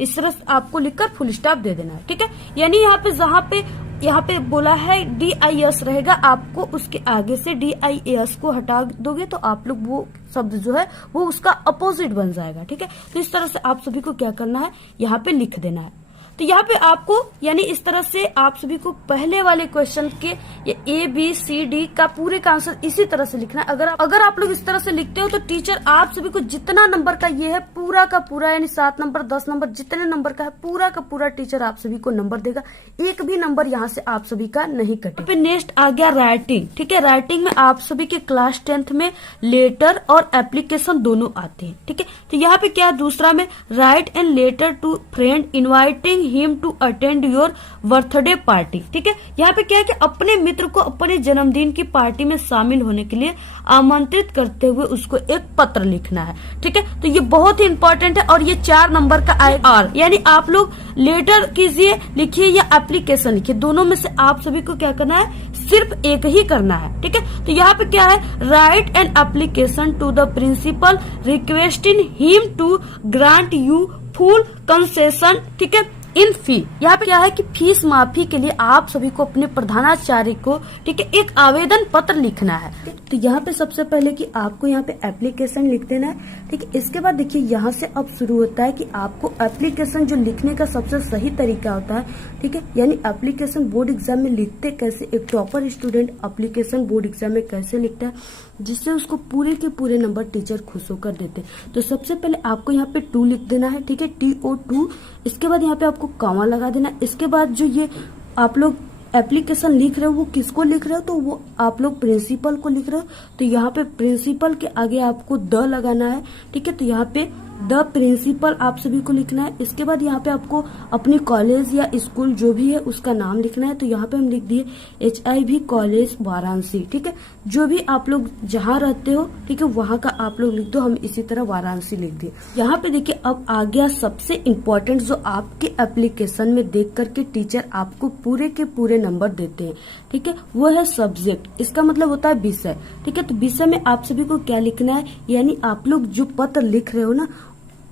इस तरह आपको लिखकर फुल स्टॉप दे देना है। ठीक है, यानी यहाँ पे बोला है DIS रहेगा, आपको उसके आगे से DIAS को हटा दोगे तो आप लोग वो शब्द जो है वो उसका अपोजिट बन जाएगा। ठीक है, तो इस तरह से आप सभी को क्या करना है, यहाँ पे लिख देना है। तो यहाँ पे आपको यानी इस तरह से आप सभी को पहले वाले क्वेश्चन के ये ABCD का पूरे का आंसर इसी तरह से लिखना है। अगर आप लोग इस तरह से लिखते हो तो टीचर आप सभी को जितना नंबर का ये है पूरा का पूरा, यानी 7 नंबर 10 नंबर जितने नंबर का है पूरा का पूरा टीचर आप सभी को नंबर देगा। एक भी नंबर यहाँ से आप सभी का नहीं कटे। फिर नेक्स्ट आ गया राइटिंग। ठीक है, राइटिंग में आप सभी के क्लास 10th में लेटर और एप्लीकेशन दोनों आते हैं। ठीक है, तो यहाँ पे क्या दूसरा में write and letter to friend inviting him to attend your birthday party. ठीक है, यहाँ पे क्या है कि अपने मित्र को अपने जन्मदिन की पार्टी में शामिल होने के लिए आमंत्रित करते हुए उसको एक पत्र लिखना है। ठीक है, तो ये बहुत ही इंपॉर्टेंट है और ये 4 नंबर का IR, यानी आप लोग लेटर कीजिए, लिखिए या एप्लीकेशन लिखिए, दोनों में से आप सभी को क्या करना है, सिर्फ एक ही करना है। ठीक है, तो यहाँ पे क्या है, write an application to the principal requesting him to grant you full concession. ठीक है, इन फी, यहाँ पे क्या है कि फीस माफी के लिए आप सभी को अपने प्रधानाचार्य को ठीक है एक आवेदन पत्र लिखना है। तो यहाँ पे सबसे पहले कि आपको यहाँ पे एप्लीकेशन लिख देना है। ठीक है, इसके बाद देखिए यहाँ से अब शुरू होता है कि आपको एप्लीकेशन जो लिखने का सबसे सही तरीका होता है। ठीक है, यानी एप्लीकेशन बोर्ड एग्जाम में लिखते कैसे, एक topper student application board exam में कैसे लिखता है जिससे उसको पूरे के पूरे नंबर टीचर खुश होकर देते। तो सबसे पहले आपको यहाँ पे 2 लिख देना है। ठीक है, TO2। इसके बाद यहाँ पे आपको कॉमा लगा देना। इसके बाद जो ये आप लोग एप्लीकेशन लिख रहे हो वो किसको लिख रहे हो, तो वो आप लोग प्रिंसिपल को लिख रहे हो। तो यहाँ पे प्रिंसिपल के आगे आपको द लगाना है। ठीक है, तो यहाँ पे द प्रिंसिपल आप सभी को लिखना है। इसके बाद यहाँ पे आपको अपनी कॉलेज या स्कूल जो भी है उसका नाम लिखना है। तो यहाँ पे हम लिख दिए HIV कॉलेज वाराणसी। ठीक है, जो भी आप लोग जहाँ रहते हो ठीक है वहाँ का आप लोग लिख दो, हम इसी तरह वाराणसी लिख दिए। यहाँ पे देखिए अब आ गया सबसे इम्पोर्टेंट जो आपके एप्लीकेशन में देख करके टीचर आपको पूरे के पूरे नंबर देते हैं। ठीक है, वो है सब्जेक्ट, इसका मतलब होता है विषय। ठीक है, तो विषय में आप सभी को क्या लिखना है, यानी आप लोग जो पत्र लिख रहे हो ना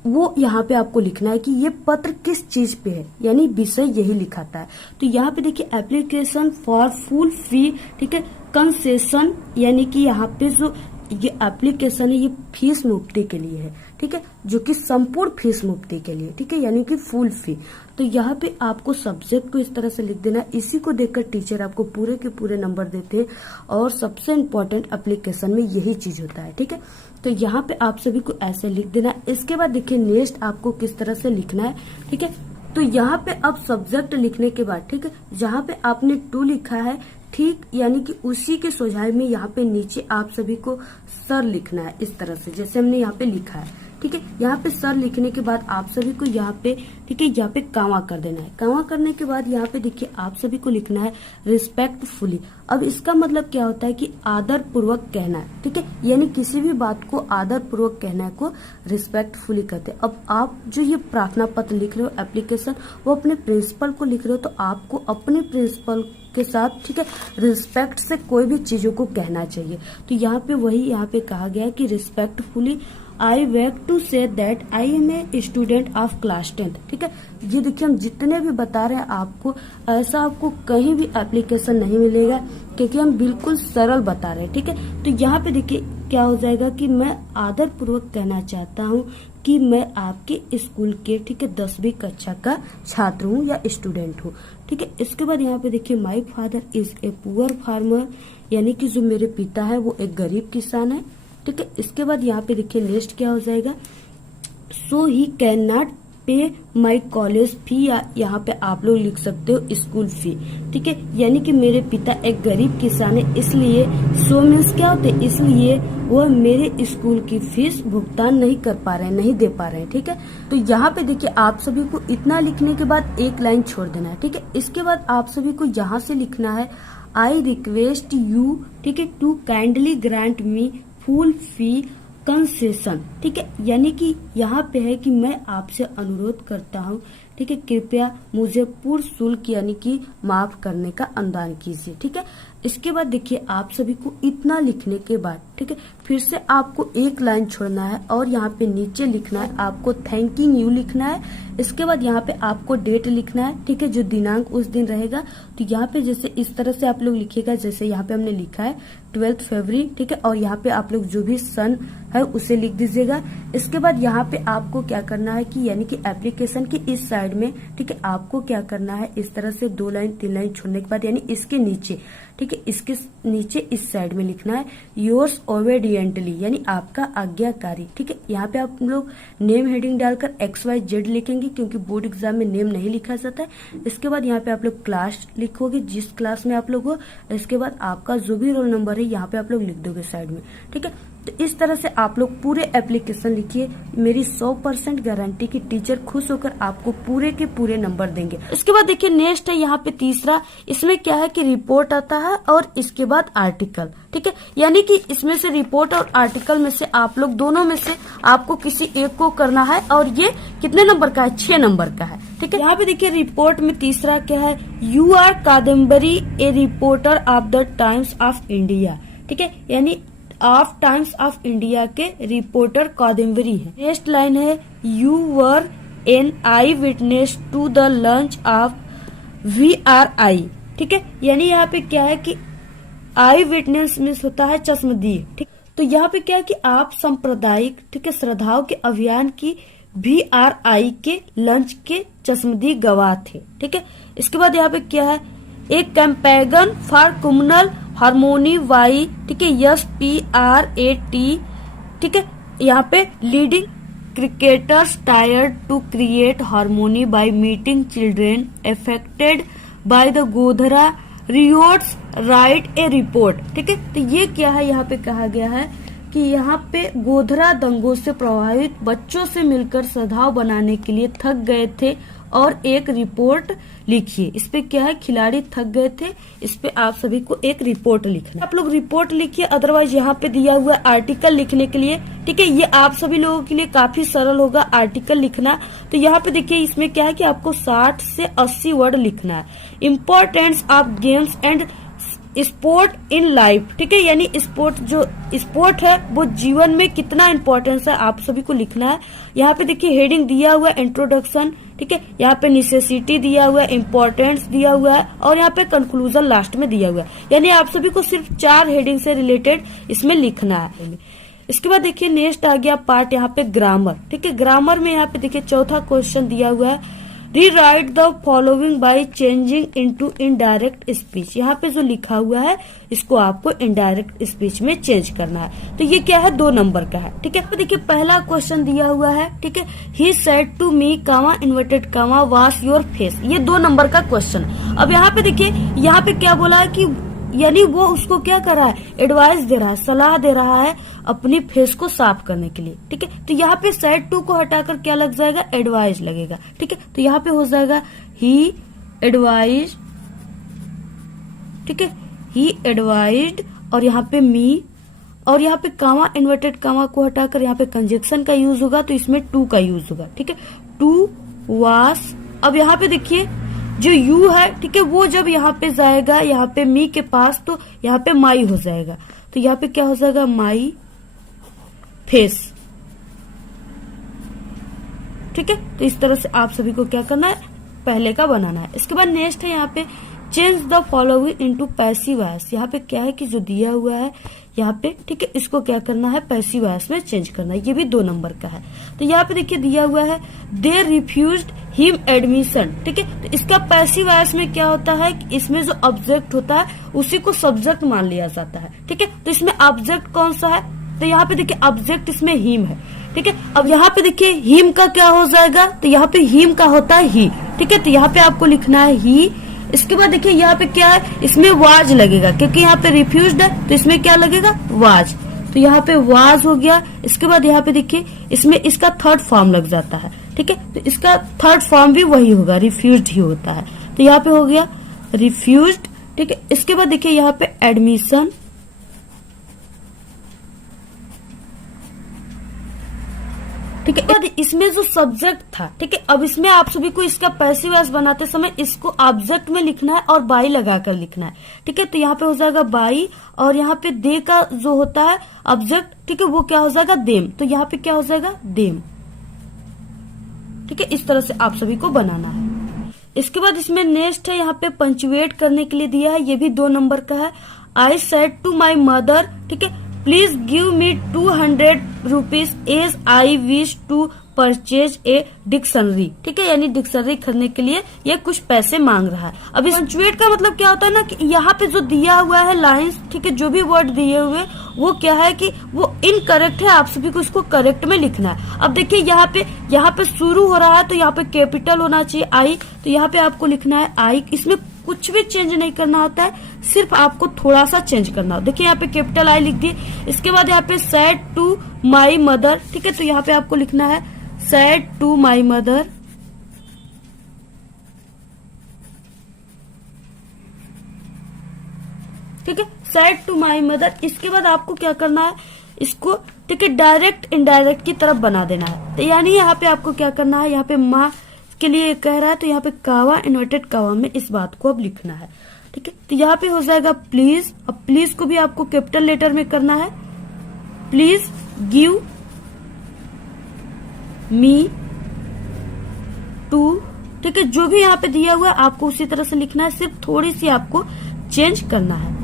वो यहाँ पे आपको लिखना है कि ये पत्र किस चीज पे है, यानी विषय यही लिखाता है। तो यहाँ पे देखिए एप्लीकेशन फॉर फुल फी। ठीक है, कंसेशन, यानी कि यहाँ पे जो ये एप्लीकेशन है ये फीस मुक्ति के लिए है। ठीक है, जो कि संपूर्ण फीस मुक्ति के लिए। ठीक है, यानी कि फुल फी। तो यहाँ पे आपको सब्जेक्ट को इस तरह से लिख देना। इसी को देखकर टीचर आपको पूरे के पूरे नंबर देते हैं और सबसे इम्पोर्टेंट एप्लीकेशन में यही चीज होता है। ठीक है, तो यहाँ पे आप सभी को ऐसे लिख देना। इसके बाद देखिए नेक्स्ट आपको किस तरह से लिखना है। ठीक है, तो यहाँ पे अब सब्जेक्ट लिखने के बाद, ठीक है, जहाँ पे आपने टू लिखा है, ठीक, यानी कि उसी के सोझाई में यहाँ पे नीचे आप सभी को सर लिखना है इस तरह से, जैसे हमने यहाँ पे लिखा है। ठीक है, यहाँ पे सर लिखने के बाद आप सभी को यहाँ पे, ठीक है, यहाँ पे कामा कर देना है। कामा करने के बाद यहाँ पे देखिए आप सभी को लिखना है रिस्पेक्टफुली। अब इसका मतलब क्या होता है कि आदर पूर्वक कहना है। ठीक है, यानी किसी भी बात को आदर पूर्वक कहना को रिस्पेक्टफुली कहते हैं। अब आप जो ये प्रार्थना पत्र लिख रहे हो एप्लीकेशन, वो अपने प्रिंसिपल को लिख रहे हो, तो आपको अपने प्रिंसिपल के साथ, ठीक है, रिस्पेक्ट से कोई भी चीजों को कहना चाहिए। तो यहाँ पे वही यहाँ पे कहा गया है कि respectfully I wake to say that I am a student of class 10th। ठीक है, ये देखिए हम जितने भी बता रहे हैं आपको, ऐसा आपको कहीं भी एप्लीकेशन नहीं मिलेगा, क्योंकि हम बिल्कुल सरल बता रहे हैं। ठीक है, तो यहाँ पे देखिए क्या हो जाएगा कि मैं आदर पूर्वक कहना चाहता हूँ कि मैं आपके स्कूल के, ठीक है, 10वीं कक्षा का छात्र हूँ या स्टूडेंट हूँ। ठीक है, इसके बाद यहाँ पे देखिए my father is a poor farmer, यानी कि जो मेरे पिता है वो एक गरीब किसान है। ठीक है, इसके बाद यहाँ पे देखिए नेक्स्ट क्या हो जाएगा, सो ही कैन नॉट पे माई कॉलेज फी, या यहाँ पे आप लोग लिख सकते हो स्कूल फी। ठीक है, यानी कि मेरे पिता एक गरीब किसान है, इसलिए सो मीन्स क्या होते हैं, इसलिए वह मेरे स्कूल की फीस भुगतान नहीं कर पा रहे हैं, नहीं दे पा रहे हैं। ठीक है, तो यहाँ पे देखिए आप सभी को इतना लिखने के बाद एक लाइन छोड़ देना है। ठीक है, इसके बाद आप सभी को यहाँ से लिखना है आई रिक्वेस्ट यू, ठीक है, to kindly grant me full fee concession. ठीक है, यानी कि यहाँ पे है कि मैं आपसे अनुरोध करता हूँ, ठीक है, कृपया मुझे पूर्ण शुल्क यानी कि माफ करने का अनुदान कीजिए। ठीक है, इसके बाद देखिए आप सभी को इतना लिखने के बाद, ठीक है, फिर से आपको एक लाइन छोड़ना है और यहाँ पे नीचे लिखना है आपको थैंकिंग यू लिखना है। इसके बाद यहाँ पे आपको डेट लिखना है, ठीक है, जो दिनांक उस दिन रहेगा। तो यहाँ पे जैसे इस तरह से आप लोग लिखिएगा, जैसे यहाँ पे हमने लिखा है 12 फरवरी। ठीक है, और यहाँ पे आप लोग जो भी सन है उसे लिख दीजिएगा। इसके बाद यहाँ पे आपको क्या करना है कि यानी कि एप्लीकेशन के इस साइड में, ठीक है, आपको क्या करना है, इस तरह से 2 लाइन 3 लाइन छोड़ने के बाद यानी इसके नीचे, ठीक है, इसके नीचे इस साइड में लिखना है योर्स ओबेडिएंटली, यानी आपका आज्ञाकारी। ठीक है, यहाँ पे आप लोग नेम हेडिंग डालकर XYZ लिखेंगे, क्योंकि बोर्ड एग्जाम में नेम नहीं लिखा जाता है। इसके बाद यहाँ पे आप लोग क्लास लिखोगे, जिस क्लास में आप लोग हो। इसके बाद आपका जो भी रोल नंबर है यहाँ पे आप लोग लिख दोगे साइड में। ठीक है, तो इस तरह से आप लोग पूरे एप्लीकेशन लिखिए। मेरी 100% गारंटी की टीचर खुश होकर आपको पूरे के पूरे नंबर देंगे। इसके बाद देखिए नेक्स्ट है यहाँ पे तीसरा, इसमें क्या है कि रिपोर्ट आता है और इसके बाद आर्टिकल। ठीक है, यानी कि इसमें से रिपोर्ट और आर्टिकल में से आप लोग दोनों में से आपको किसी एक को करना है, और ये कितने नंबर का है, 6 नंबर का है। ठीक है, यहाँ पे देखिए रिपोर्ट में तीसरा क्या है, you are Kadambari a reporter of the Times of India. ठीक है, यानी ऑफ टाइम्स ऑफ इंडिया के रिपोर्टर कादम्बरी है। नेक्स्ट लाइन है you were an eyewitness to the launch of VRI। ठीक है, यानी यहाँ पे क्या है कि आई विटनेस मीन्स होता है चश्मदीद। ठीक, तो यहाँ पे क्या है कि आप सांप्रदायिक, ठीक है, श्रद्धाओं के अभियान की VRI के लंच के चश्मदीद गवाह थे। ठीक है, इसके बाद यहाँ पे क्या है, एक campaign for communal harmony why, ठीक है, SPRAT। ठीक है, यहाँ पे leading cricketers tired to create harmony by meeting children affected by the Godhra riots write a report. ठीक है, तो ये क्या है, यहाँ पे कहा गया है कि यहाँ पे गोधरा दंगों से प्रभावित बच्चों से मिलकर सद्भाव बनाने के लिए थक गए थे और एक रिपोर्ट लिखिए। इस पे क्या है, खिलाड़ी थक गए थे, इस पे आप सभी को एक रिपोर्ट लिखना है। आप लोग रिपोर्ट लिखिए, अदरवाइज यहाँ पे दिया हुआ आर्टिकल लिखने के लिए, ठीक है, ये आप सभी लोगों के लिए काफी सरल होगा आर्टिकल लिखना। तो यहाँ पे देखिए इसमें क्या है कि आपको 60 से 80 वर्ड लिखना है। Importance of games and sport in life. ठीक है, यानी स्पोर्ट, जो स्पोर्ट है वो जीवन में कितना इम्पोर्टेंस है आप सभी को लिखना है। यहाँ पे देखिए हेडिंग दिया हुआ है इंट्रोडक्शन, ठीक है, यहाँ पे नेसेसिटी दिया हुआ है, इम्पोर्टेंस दिया हुआ है, और यहाँ पे कंक्लूजन लास्ट में दिया हुआ है। यानी आप सभी को सिर्फ 4 हेडिंग से रिलेटेड इसमें लिखना है। इसके बाद देखिए नेक्स्ट आ गया पार्ट यहाँ पे ग्रामर। ठीक है, ग्रामर में यहाँ पे देखिए चौथा क्वेश्चन दिया हुआ है, री right the following by changing into indirect speech. यहाँ पे जो लिखा हुआ है इसको आपको इनडायरेक्ट स्पीच में चेंज करना है। तो ये क्या है, 2 नंबर का है। ठीक है, तो देखिए पहला क्वेश्चन दिया हुआ है। ठीक है, he said to me comma inverted comma wash your face, ये 2 नंबर का क्वेश्चन। अब यहाँ पे देखिए, यहाँ पे क्या बोला है कि यानी वो उसको क्या कर रहा है, एडवाइस दे रहा है, सलाह दे रहा है अपनी फेस को साफ करने के लिए। ठीक है, तो यहाँ पे सेड टू को हटाकर क्या लग जाएगा, एडवाइस लगेगा। ठीक है, तो यहाँ पे हो जाएगा ही एडवाइज। ठीक है, ही एडवाइज्ड, और यहाँ पे मी, और यहाँ पे कामा इन्वर्टेड कामा को हटाकर यहाँ पे कंजक्शन का यूज होगा, तो इसमें टू का यूज होगा। ठीक है, टू वाश। अब यहाँ पे देखिए जो यू है, ठीक है, वो जब यहाँ पे जाएगा यहाँ पे मी के पास, तो यहाँ पे माई हो जाएगा। तो यहाँ पे क्या हो जाएगा, माई फेस। ठीक है, तो इस तरह से आप सभी को क्या करना है, पहले का बनाना है। इसके बाद नेक्स्ट है यहाँ पे change the following into passive voice. यहाँ पे क्या है कि जो दिया हुआ है यहाँ पे, ठीक है, इसको क्या करना है, पैसिव वॉइस में चेंज करना है। ये भी 2 नंबर का है। तो यहाँ पे देखिए दिया हुआ है दे रिफ्यूज्ड हिम एडमिशन। ठीक है, तो इसका पैसिव वॉइस में क्या होता है कि इसमें जो ऑब्जेक्ट होता है उसी को सब्जेक्ट मान लिया जाता है। ठीक है, तो इसमें ऑब्जेक्ट कौन सा है, तो यहाँ पे देखिए ऑब्जेक्ट इसमें हिम है। ठीक है, अब यहाँ पे देखिए हिम का क्या हो जाएगा, तो यहाँ पे हिम का होता है ही। ठीक है, तो यहाँ पे आपको लिखना है ही। इसके बाद देखिए यहाँ पे क्या है, इसमें वाज लगेगा, क्योंकि यहाँ पे रिफ्यूज्ड है तो इसमें क्या लगेगा, वाज। तो यहाँ पे वाज हो गया। इसके बाद यहाँ पे देखिए इसमें इसका 3rd फॉर्म लग जाता है। ठीक है, तो इसका 3rd फॉर्म भी वही होगा, रिफ्यूज्ड ही होता है। तो यहाँ पे हो गया रिफ्यूज्ड। ठीक है, इसके बाद देखिए यहाँ पे एडमिशन। ठीक है, इसमें जो सब्जेक्ट था, ठीक है, अब इसमें आप सभी को इसका पैसिव वॉइस बनाते समय इसको ऑब्जेक्ट में लिखना है और बाई लगाकर लिखना है। ठीक है, तो यहाँ पे हो जाएगा बाई, और यहाँ पे दे का जो होता है ऑब्जेक्ट, ठीक है, वो क्या हो जाएगा, देम। तो यहाँ पे क्या हो जाएगा, देम। ठीक है, इस तरह से आप सभी को बनाना है। इसके बाद इसमें नेक्स्ट है यहाँ पे पंचुएट करने के लिए दिया है, ये भी 2 नंबर का है। I said to my mother, ठीक है, please give me 200 rupees as I wish to purchase a dictionary. ठीक है, यानी डिक्शनरी खरीदने के लिए ये कुछ पैसे मांग रहा है। अब इस पंचुएट का मतलब क्या होता है ना, कि यहाँ पे जो दिया हुआ है लाइंस, ठीक है, जो भी वर्ड दिए हुए वो क्या है कि वो इनकरेक्ट है, आप सभी को इसको करेक्ट में लिखना है। अब देखिए यहाँ पे शुरू हो रहा है तो यहाँ पे कैपिटल होना चाहिए आई, तो यहाँ पे आपको लिखना है आई। इसमें कुछ भी चेंज नहीं करना होता है, सिर्फ आपको थोड़ा सा चेंज करना हो। देखिए यहाँ पे कैपिटल आई लिख दिए। इसके बाद यहाँ पे सैड टू माई मदर, ठीक है, तो यहाँ पे आपको लिखना है सैड टू माई मदर। ठीक है, सैड टू माई मदर। इसके बाद आपको क्या करना है, इसको ठीक है डायरेक्ट इनडायरेक्ट की तरफ बना देना है। तो यानी यहाँ पे आपको क्या करना है, यहाँ पे माँ के लिए कह रहा है तो यहाँ पे कावा इन्वर्टेड कावा में इस बात को अब लिखना है। ठीक है, तो यहाँ पे हो जाएगा प्लीज। अब प्लीज को भी आपको कैपिटल लेटर में करना है। प्लीज गिव मी टू, ठीक है, जो भी यहाँ पे दिया हुआ है आपको उसी तरह से लिखना है, सिर्फ थोड़ी सी आपको चेंज करना है।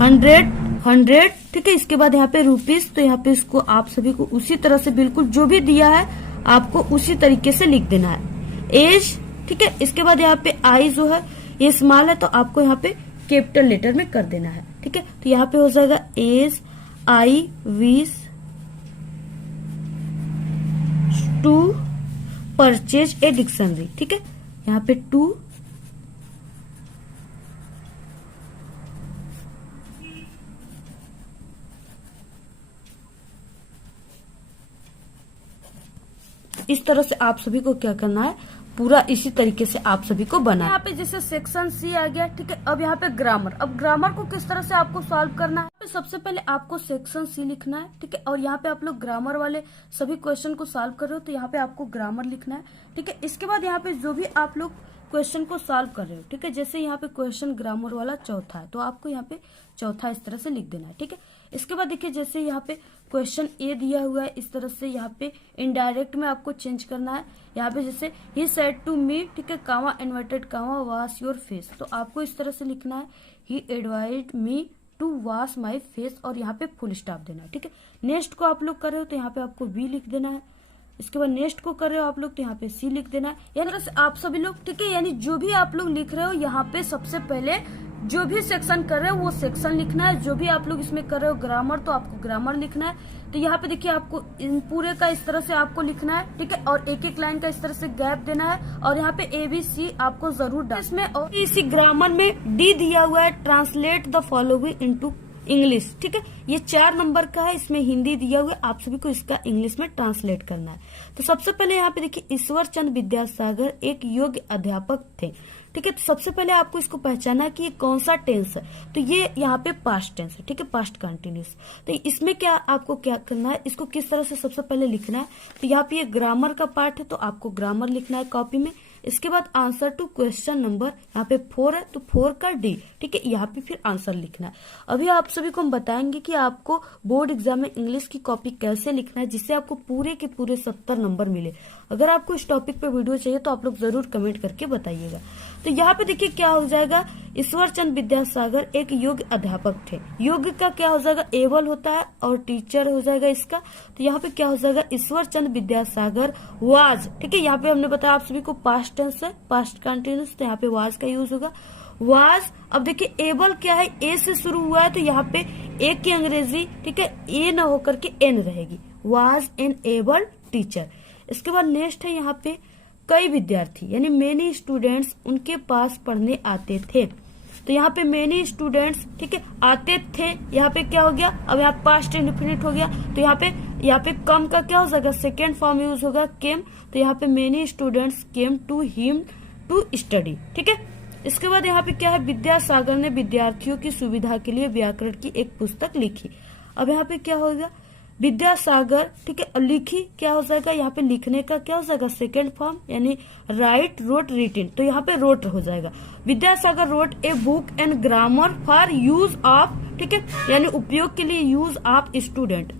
100, ठीक है। इसके बाद यहाँ पे रुपीज, तो यहाँ पे इसको आप सभी को उसी तरह से बिल्कुल जो भी दिया है आपको उसी तरीके से लिख देना है। एज, ठीक है। इसके बाद यहाँ पे आई जो है ये स्मॉल है तो आपको यहाँ पे कैपिटल लेटर में कर देना है। ठीक है, तो यहाँ पे हो जाएगा as I wish to purchase a dictionary. ठीक है, यहाँ पे टू, इस तरह से आप सभी को क्या करना है, पूरा इसी तरीके से आप सभी को बनाना है। यहाँ पे जैसे सेक्शन सी आ गया, ठीक है। अब यहाँ पे ग्रामर, अब ग्रामर को किस तरह से आपको सॉल्व करना है, सबसे पहले आपको सेक्शन सी लिखना है। ठीक है, और यहाँ पे आप लोग ग्रामर वाले सभी क्वेश्चन को सॉल्व कर रहे हो तो यहाँ पे आपको ग्रामर लिखना है। ठीक है, इसके बाद यहाँ पे जो भी आप लोग क्वेश्चन को सॉल्व कर रहे हो, ठीक है, जैसे यहाँ पे क्वेश्चन ग्रामर वाला चौथा है तो आपको यहाँ पे चौथा इस तरह से लिख देना है। ठीक है, इसके बाद देखिए जैसे यहाँ पे क्वेश्चन ए दिया हुआ है, इस तरह से यहाँ पे इनडायरेक्ट में आपको चेंज करना है। यहाँ पे जैसे ही सेड टू मी, ठीक है, comma inverted comma wash your face, तो आपको इस तरह से लिखना है he advised me to wash my face, और यहाँ पे फुल स्टॉप देना है। ठीक है, नेक्स्ट को आप लोग कर रहे हो तो यहाँ पे आपको वी लिख देना है। इसके बाद नेक्स्ट को कर रहे हो आप लोग तो यहाँ पे सी लिख देना है। यानी आप सभी लोग, ठीक है, यानी जो भी आप लोग लिख रहे हो यहाँ पे सबसे पहले जो भी सेक्शन कर रहे हो वो सेक्शन लिखना है। जो भी आप लोग इसमें कर रहे हो ग्रामर तो आपको ग्रामर लिखना है। तो यहाँ पे देखिए आपको इन पूरे का इस तरह से आपको लिखना है, ठीक है, और एक एक लाइन का इस तरह से गैप देना है और यहाँ पे ABC आपको जरूर डालना है इसमें। और इसी ग्रामर में D दिया हुआ है, translate the following into English, ठीक है, ये 4 नंबर का है, इसमें हिंदी दिया हुआ है, आप सभी को इसका इंग्लिश में ट्रांसलेट करना है। तो सबसे पहले यहाँ पे देखिए ईश्वर चंद्र विद्यासागर एक योग्य अध्यापक थे, ठीक है। तो सबसे पहले आपको इसको पहचाना कि ये कौन सा टेंस है, तो ये यहाँ पे पास्ट टेंस है, ठीक है, पास्ट कंटिन्यूस। तो इसमें क्या आपको क्या करना है, इसको किस तरह से सबसे पहले लिखना है, तो यहाँ पे ये ग्रामर का पार्ट है तो आपको ग्रामर लिखना है कॉपी में। इसके बाद आंसर टू क्वेश्चन नंबर यहाँ पे 4 है तो 4 का D, ठीक है, यहाँ पे फिर आंसर लिखना है। अभी आप सभी को हम बताएंगे कि आपको बोर्ड एग्जाम में इंग्लिश की कॉपी कैसे लिखना है जिससे आपको पूरे के पूरे 70 नंबर मिले। अगर आपको इस टॉपिक पे वीडियो चाहिए तो आप लोग जरूर कमेंट करके बताइएगा। तो यहाँ पे देखिए क्या हो जाएगा, ईश्वर चंद्र विद्यासागर एक योग्य अध्यापक थे। योग्य का क्या हो जाएगा, एबल होता है और टीचर हो जाएगा इसका। तो यहाँ पे क्या हो जाएगा, ईश्वर चंद्र विद्यासागर वाज, ठीक है, यहाँ पे हमने बताया आप सभी को पास्ट टेंस है, पास्ट कंटिन्यूस, तो यहाँ पे वाज का यूज होगा, वाज। अब देखिए एबल क्या है, ए से शुरू हुआ है तो यहाँ पे ए की अंग्रेजी, ठीक है, ए न होकर के एन रहेगी, वाज एन एबल टीचर। इसके बाद नेक्स्ट है यहाँ पे कई विद्यार्थी यानी मेनी स्टूडेंट्स उनके पास पढ़ने आते थे। तो यहाँ पे मेनी स्टूडेंट्स, ठीक है, आते थे, यहाँ पे क्या हो गया, अब यहाँ पास्ट इंडेफिनिट हो गया तो यहाँ पे कम का क्या हो जाएगा, सेकेंड फॉर्म यूज होगा केम। तो यहाँ पे many students came to him to study, ठीक है। इसके बाद यहाँ पे क्या है, विद्यासागर ने विद्यार्थियों की सुविधा के लिए व्याकरण की एक पुस्तक लिखी। अब यहाँ पे क्या होगा, विद्यासागर, ठीक है, लिखी क्या हो जाएगा, यहाँ पे लिखने का क्या हो जाएगा, सेकेंड फॉर्म यानी राइट, रोट, रिटिन, तो यहाँ पे रोट हो जाएगा। Vidyasagar wrote a book and grammar for use of, ठीक है, यानी उपयोग के लिए, यूज ऑफ स्टूडेंट।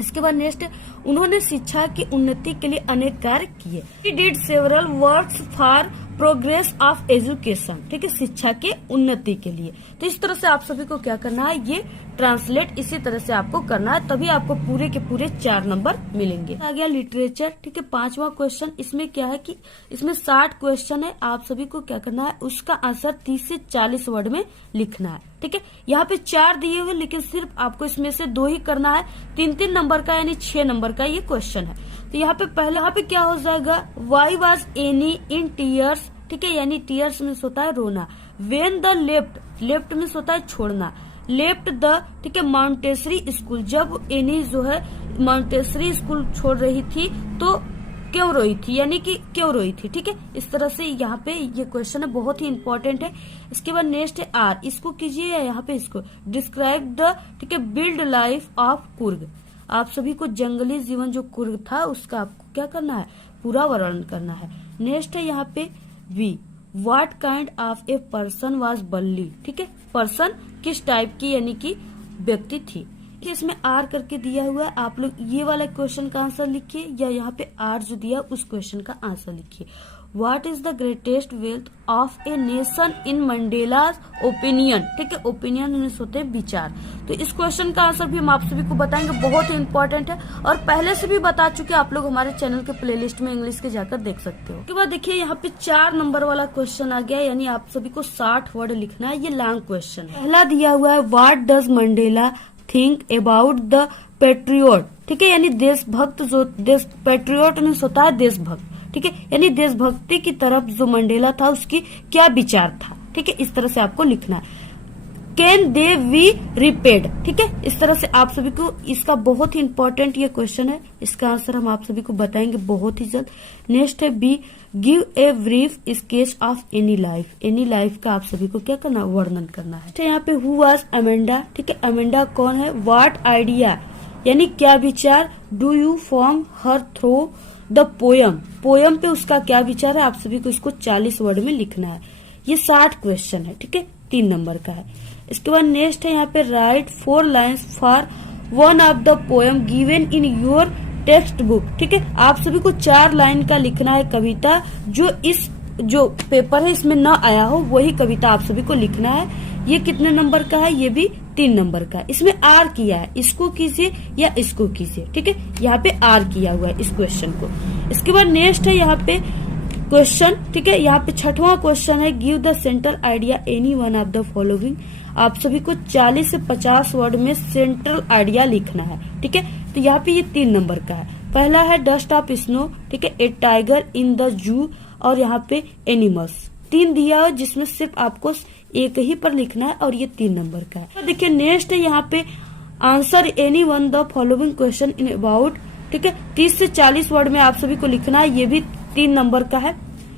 इसके बाद नेक्स्ट, उन्होंने शिक्षा की उन्नति के लिए अनेक कार्य किए। He did several works for progress of education, ठीक है, शिक्षा के उन्नति के लिए। तो इस तरह से आप सभी को क्या करना है, ये ट्रांसलेट इसी तरह से आपको करना है, तभी आपको पूरे के पूरे 4 नंबर मिलेंगे। आ गया लिटरेचर, ठीक है, 5वां क्वेश्चन। इसमें क्या है कि इसमें 60 क्वेश्चन है, आप सभी को क्या करना है, उसका आंसर 30 से 40 वर्ड में लिखना है, ठीक है। यहाँ पे 4 दिए हुए लेकिन सिर्फ आपको इसमें से 2 ही करना है, 3-3 नंबर का यानी 6 नंबर का ये क्वेश्चन है। तो यहाँ पे पहले यहाँ पे क्या हो जाएगा, why was any in tears, ठीक है, यानी टीयर्स मीन्स होता है रोना। When the left, left means होता है छोड़ना, लेफ्ट द, ठीक है, माउंटेसरी स्कूल, जब एनी जो है माउंटेसरी स्कूल छोड़ रही थी तो क्यों रोई थी, यानी कि क्यों रोई थी, ठीक है। इस तरह से यहाँ पे ये क्वेश्चन है, बहुत ही इंपॉर्टेंट है। इसके बाद नेक्स्ट है आर, इसको कीजिए या यहाँ पे इसको डिस्क्राइब द, ठीक है, बिल्ड लाइफ ऑफ कुर्ग। आप सभी को जंगली जीवन जो कुर्ग था उसका आपको क्या करना है, पूरा वर्णन करना है। नेक्स्ट है यहाँ पे V, what kind of a person was Balli, ठीक है, पर्सन किस टाइप की यानी कि व्यक्ति थी। इसमें आर करके दिया हुआ है, आप लोग ये वाला क्वेश्चन का आंसर लिखिए या यहाँ पे आर जो दिया उस क्वेश्चन का आंसर लिखिए। What is the greatest wealth of a nation in Mandela's opinion, ठीक है, ओपिनियन मीन्स होते हैं विचार। तो इस क्वेश्चन का आंसर भी हम आप सभी को बताएंगे, बहुत ही इंपॉर्टेंट है और पहले से भी बता चुके, आप लोग हमारे चैनल के प्लेलिस्ट में इंग्लिश के जाकर देख सकते हो। उसके बाद देखिए यहाँ पे 4 नंबर वाला क्वेश्चन आ गया, यानी आप सभी को 60 वर्ड लिखना है, ये लॉन्ग क्वेश्चन है। पहला दिया हुआ है, what does Mandela think about the Patriot, ठीक है, यानी देशभक्त, जो देश पेट्रियोट मीन्स होता है देशभक्त, ठीक है, यानी देशभक्ति की तरफ जो मंडेला था उसकी क्या विचार था, ठीक है, इस तरह से आपको लिखना है। कैन दे वी रिपेड, ठीक है, इस तरह से आप सभी को, इसका बहुत ही इंपॉर्टेंट ये क्वेश्चन है, इसका आंसर हम आप सभी को बताएंगे बहुत ही जल्द। नेक्स्ट है B, give a brief sketch of any life, any life का आप सभी को क्या करना, वर्णन करना है। यहाँ पे हु वाज अमेंडा, ठीक है, अमेंडा कौन है। व्हाट आइडिया यानी क्या विचार, do you form her through the poem, poem पे उसका क्या विचार है, आप सभी को इसको 40 वर्ड में लिखना है। ये 60 क्वेश्चन है, ठीक है, 3 नंबर का है। इसके बाद नेक्स्ट है यहाँ पे right 4 lines for one of the poem given in your text book, ठीक है, आप सभी को 4 लाइन का लिखना है कविता, जो इस जो पेपर है इसमें न आया हो वही कविता आप सभी को लिखना है। ये कितने नंबर का है, ये भी 3 नंबर का। इसमें आर किया है, इसको कीजिए या इसको कीजिए, ठीक है। यहाँ पे आर किया हुआ है इस क्वेश्चन को। इसके बाद नेक्स्ट है यहाँ पे क्वेश्चन, ठीक है। यहाँ पे 6वां क्वेश्चन है, give the central idea any one of the following. आप सभी को 40 से 50 वर्ड में सेंट्रल आइडिया लिखना है, ठीक है। तो यहाँ पे ये 3 नंबर का है। पहला है डस्ट ऑफ स्नो, ठीक है, ए टाइगर इन द जू, और यहाँ पे एनिमल्स 3 दिया है जिसमें सिर्फ आपको एक ही पर लिखना है और ये 3 नंबर का है। तो देखिए नेक्स्ट है यहाँ पे answer any one the following question in about, ठीक है, 30 से 40 वर्ड में आप सभी को लिखना है। ये भी 3 नंबर का है।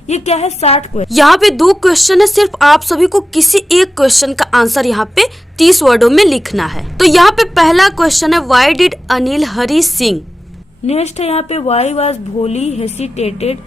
ये क्या है 60 क्वेश्चन। यहाँ पे 2 क्वेश्चन है, सिर्फ आप सभी को किसी एक क्वेश्चन का आंसर यहाँ पे 30 वर्डों में लिखना है। तो यहाँ पे पहला क्वेश्चन है, why did Anil Hari Singh. Next है यहाँ पे, व्हाई वाज भोली हेसिटेटेड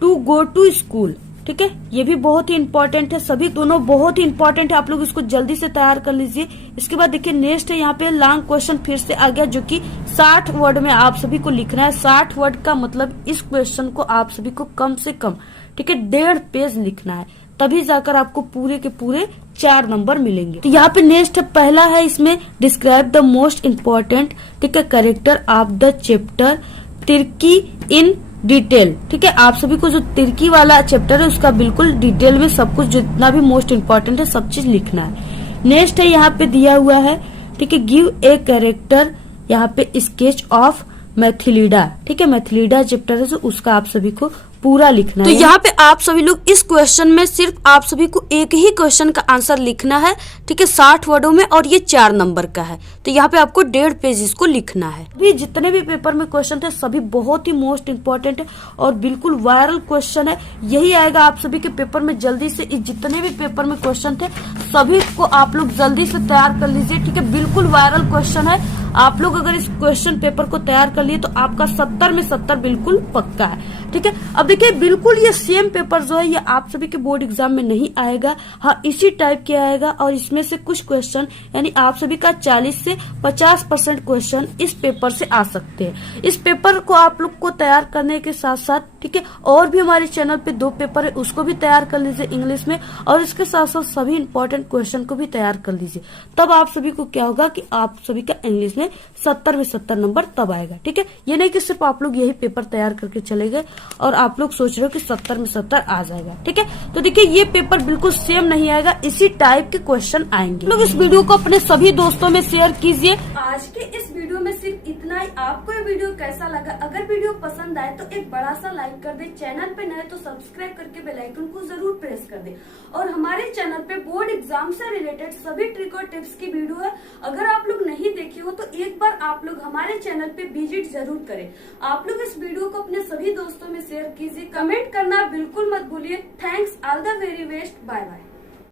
टू गो टू स्कूल, ठीक है। ये भी बहुत ही इंपॉर्टेंट है, सभी दोनों बहुत ही इंपॉर्टेंट है। आप लोग इसको जल्दी से तैयार कर लीजिए। इसके बाद देखिए नेक्स्ट है यहाँ पे लॉन्ग क्वेश्चन फिर से आ गया, जो कि 60 वर्ड में आप सभी को लिखना है। 60 वर्ड का मतलब इस क्वेश्चन को आप सभी को कम से कम, ठीक है, 1.5 पेज लिखना है, तभी जाकर आपको पूरे के पूरे 4 नंबर मिलेंगे। तो यहाँ पे नेक्स्ट पहला है, इसमें डिस्क्राइब द मोस्ट इम्पोर्टेंट, ठीक है, character of the chapter Tirkey in detail, ठीक है। आप सभी को जो तिर्की वाला चैप्टर है उसका बिल्कुल डिटेल में सब कुछ जितना भी मोस्ट इम्पोर्टेंट है सब चीज लिखना है। नेक्स्ट है यहाँ पे दिया हुआ है, ठीक है, गिव ए कैरेक्टर, यहाँ पे स्केच ऑफ मैथिलीडा, ठीक है। मैथिलीडा चैप्टर है जो उसका आप सभी को पूरा लिखना है। तो यहाँ पे आप सभी लोग इस क्वेश्चन में सिर्फ आप सभी को एक ही क्वेश्चन का आंसर लिखना है, ठीक है, 60 वर्डों में, और ये 4 नंबर का है। तो यहाँ पे आपको 1.5 पेज इसको लिखना है। अभी जितने भी पेपर में क्वेश्चन थे सभी बहुत ही मोस्ट इम्पोर्टेंट है और बिल्कुल वायरल क्वेश्चन है। यही आएगा आप सभी के पेपर में जल्दी से। जितने भी पेपर में क्वेश्चन थे सभी को आप लोग जल्दी से तैयार कर लीजिए, ठीक है। बिल्कुल वायरल क्वेश्चन है। आप लोग अगर इस क्वेश्चन पेपर को तैयार कर लिए तो आपका 70 में 70 बिल्कुल पक्का है, ठीक है। अब देखिए बिल्कुल ये सेम पेपर जो है ये आप सभी के बोर्ड एग्जाम में नहीं आएगा, हाँ इसी टाइप के आएगा। और इसमें से कुछ क्वेश्चन यानी आप सभी का 40 से 50% क्वेश्चन इस पेपर से आ सकते हैं। इस पेपर को आप लोग को तैयार करने के साथ साथ, ठीक है, और भी हमारे चैनल पे 2 पेपर है उसको भी तैयार कर लीजिए इंग्लिश में, और इसके साथ साथ सभी इंपॉर्टेंट क्वेश्चन को भी तैयार कर लीजिए। तब आप सभी को क्या होगा कि आप सभी का इंग्लिश में 70 में 70 नंबर तब आएगा, ठीक है। ये नहीं कि सिर्फ आप लोग यही पेपर तैयार करके चले गए और आप लोग सोच रहे हो कि 70 में 70 आ जाएगा, ठीक है। तो देखिए ये पेपर बिल्कुल सेम नहीं आएगा, इसी टाइप के क्वेश्चन आएंगे। लोग इस वीडियो को अपने सभी दोस्तों में शेयर कीजिए। आज के इस वीडियो में सिर्फ इतना ही। आपको ये वीडियो कैसा लगा? अगर वीडियो पसंद आए तो एक बड़ा सा लाइक कर दे, चैनल पे नए तो सब्सक्राइब करके बेल आइकन को जरूर प्रेस कर दे। और हमारे चैनल पे बोर्ड एग्जाम से रिलेटेड सभी ट्रिक और टिप्स की वीडियो है, अगर आप लोग नहीं देखे हो तो एक बार आप लोग हमारे चैनल पे विजिट जरूर करें। आप लोग इस वीडियो को अपने सभी दोस्तों में शेयर कीजिए, कमेंट करना बिल्कुल मत भूलिए। Thanks all the very best, bye bye.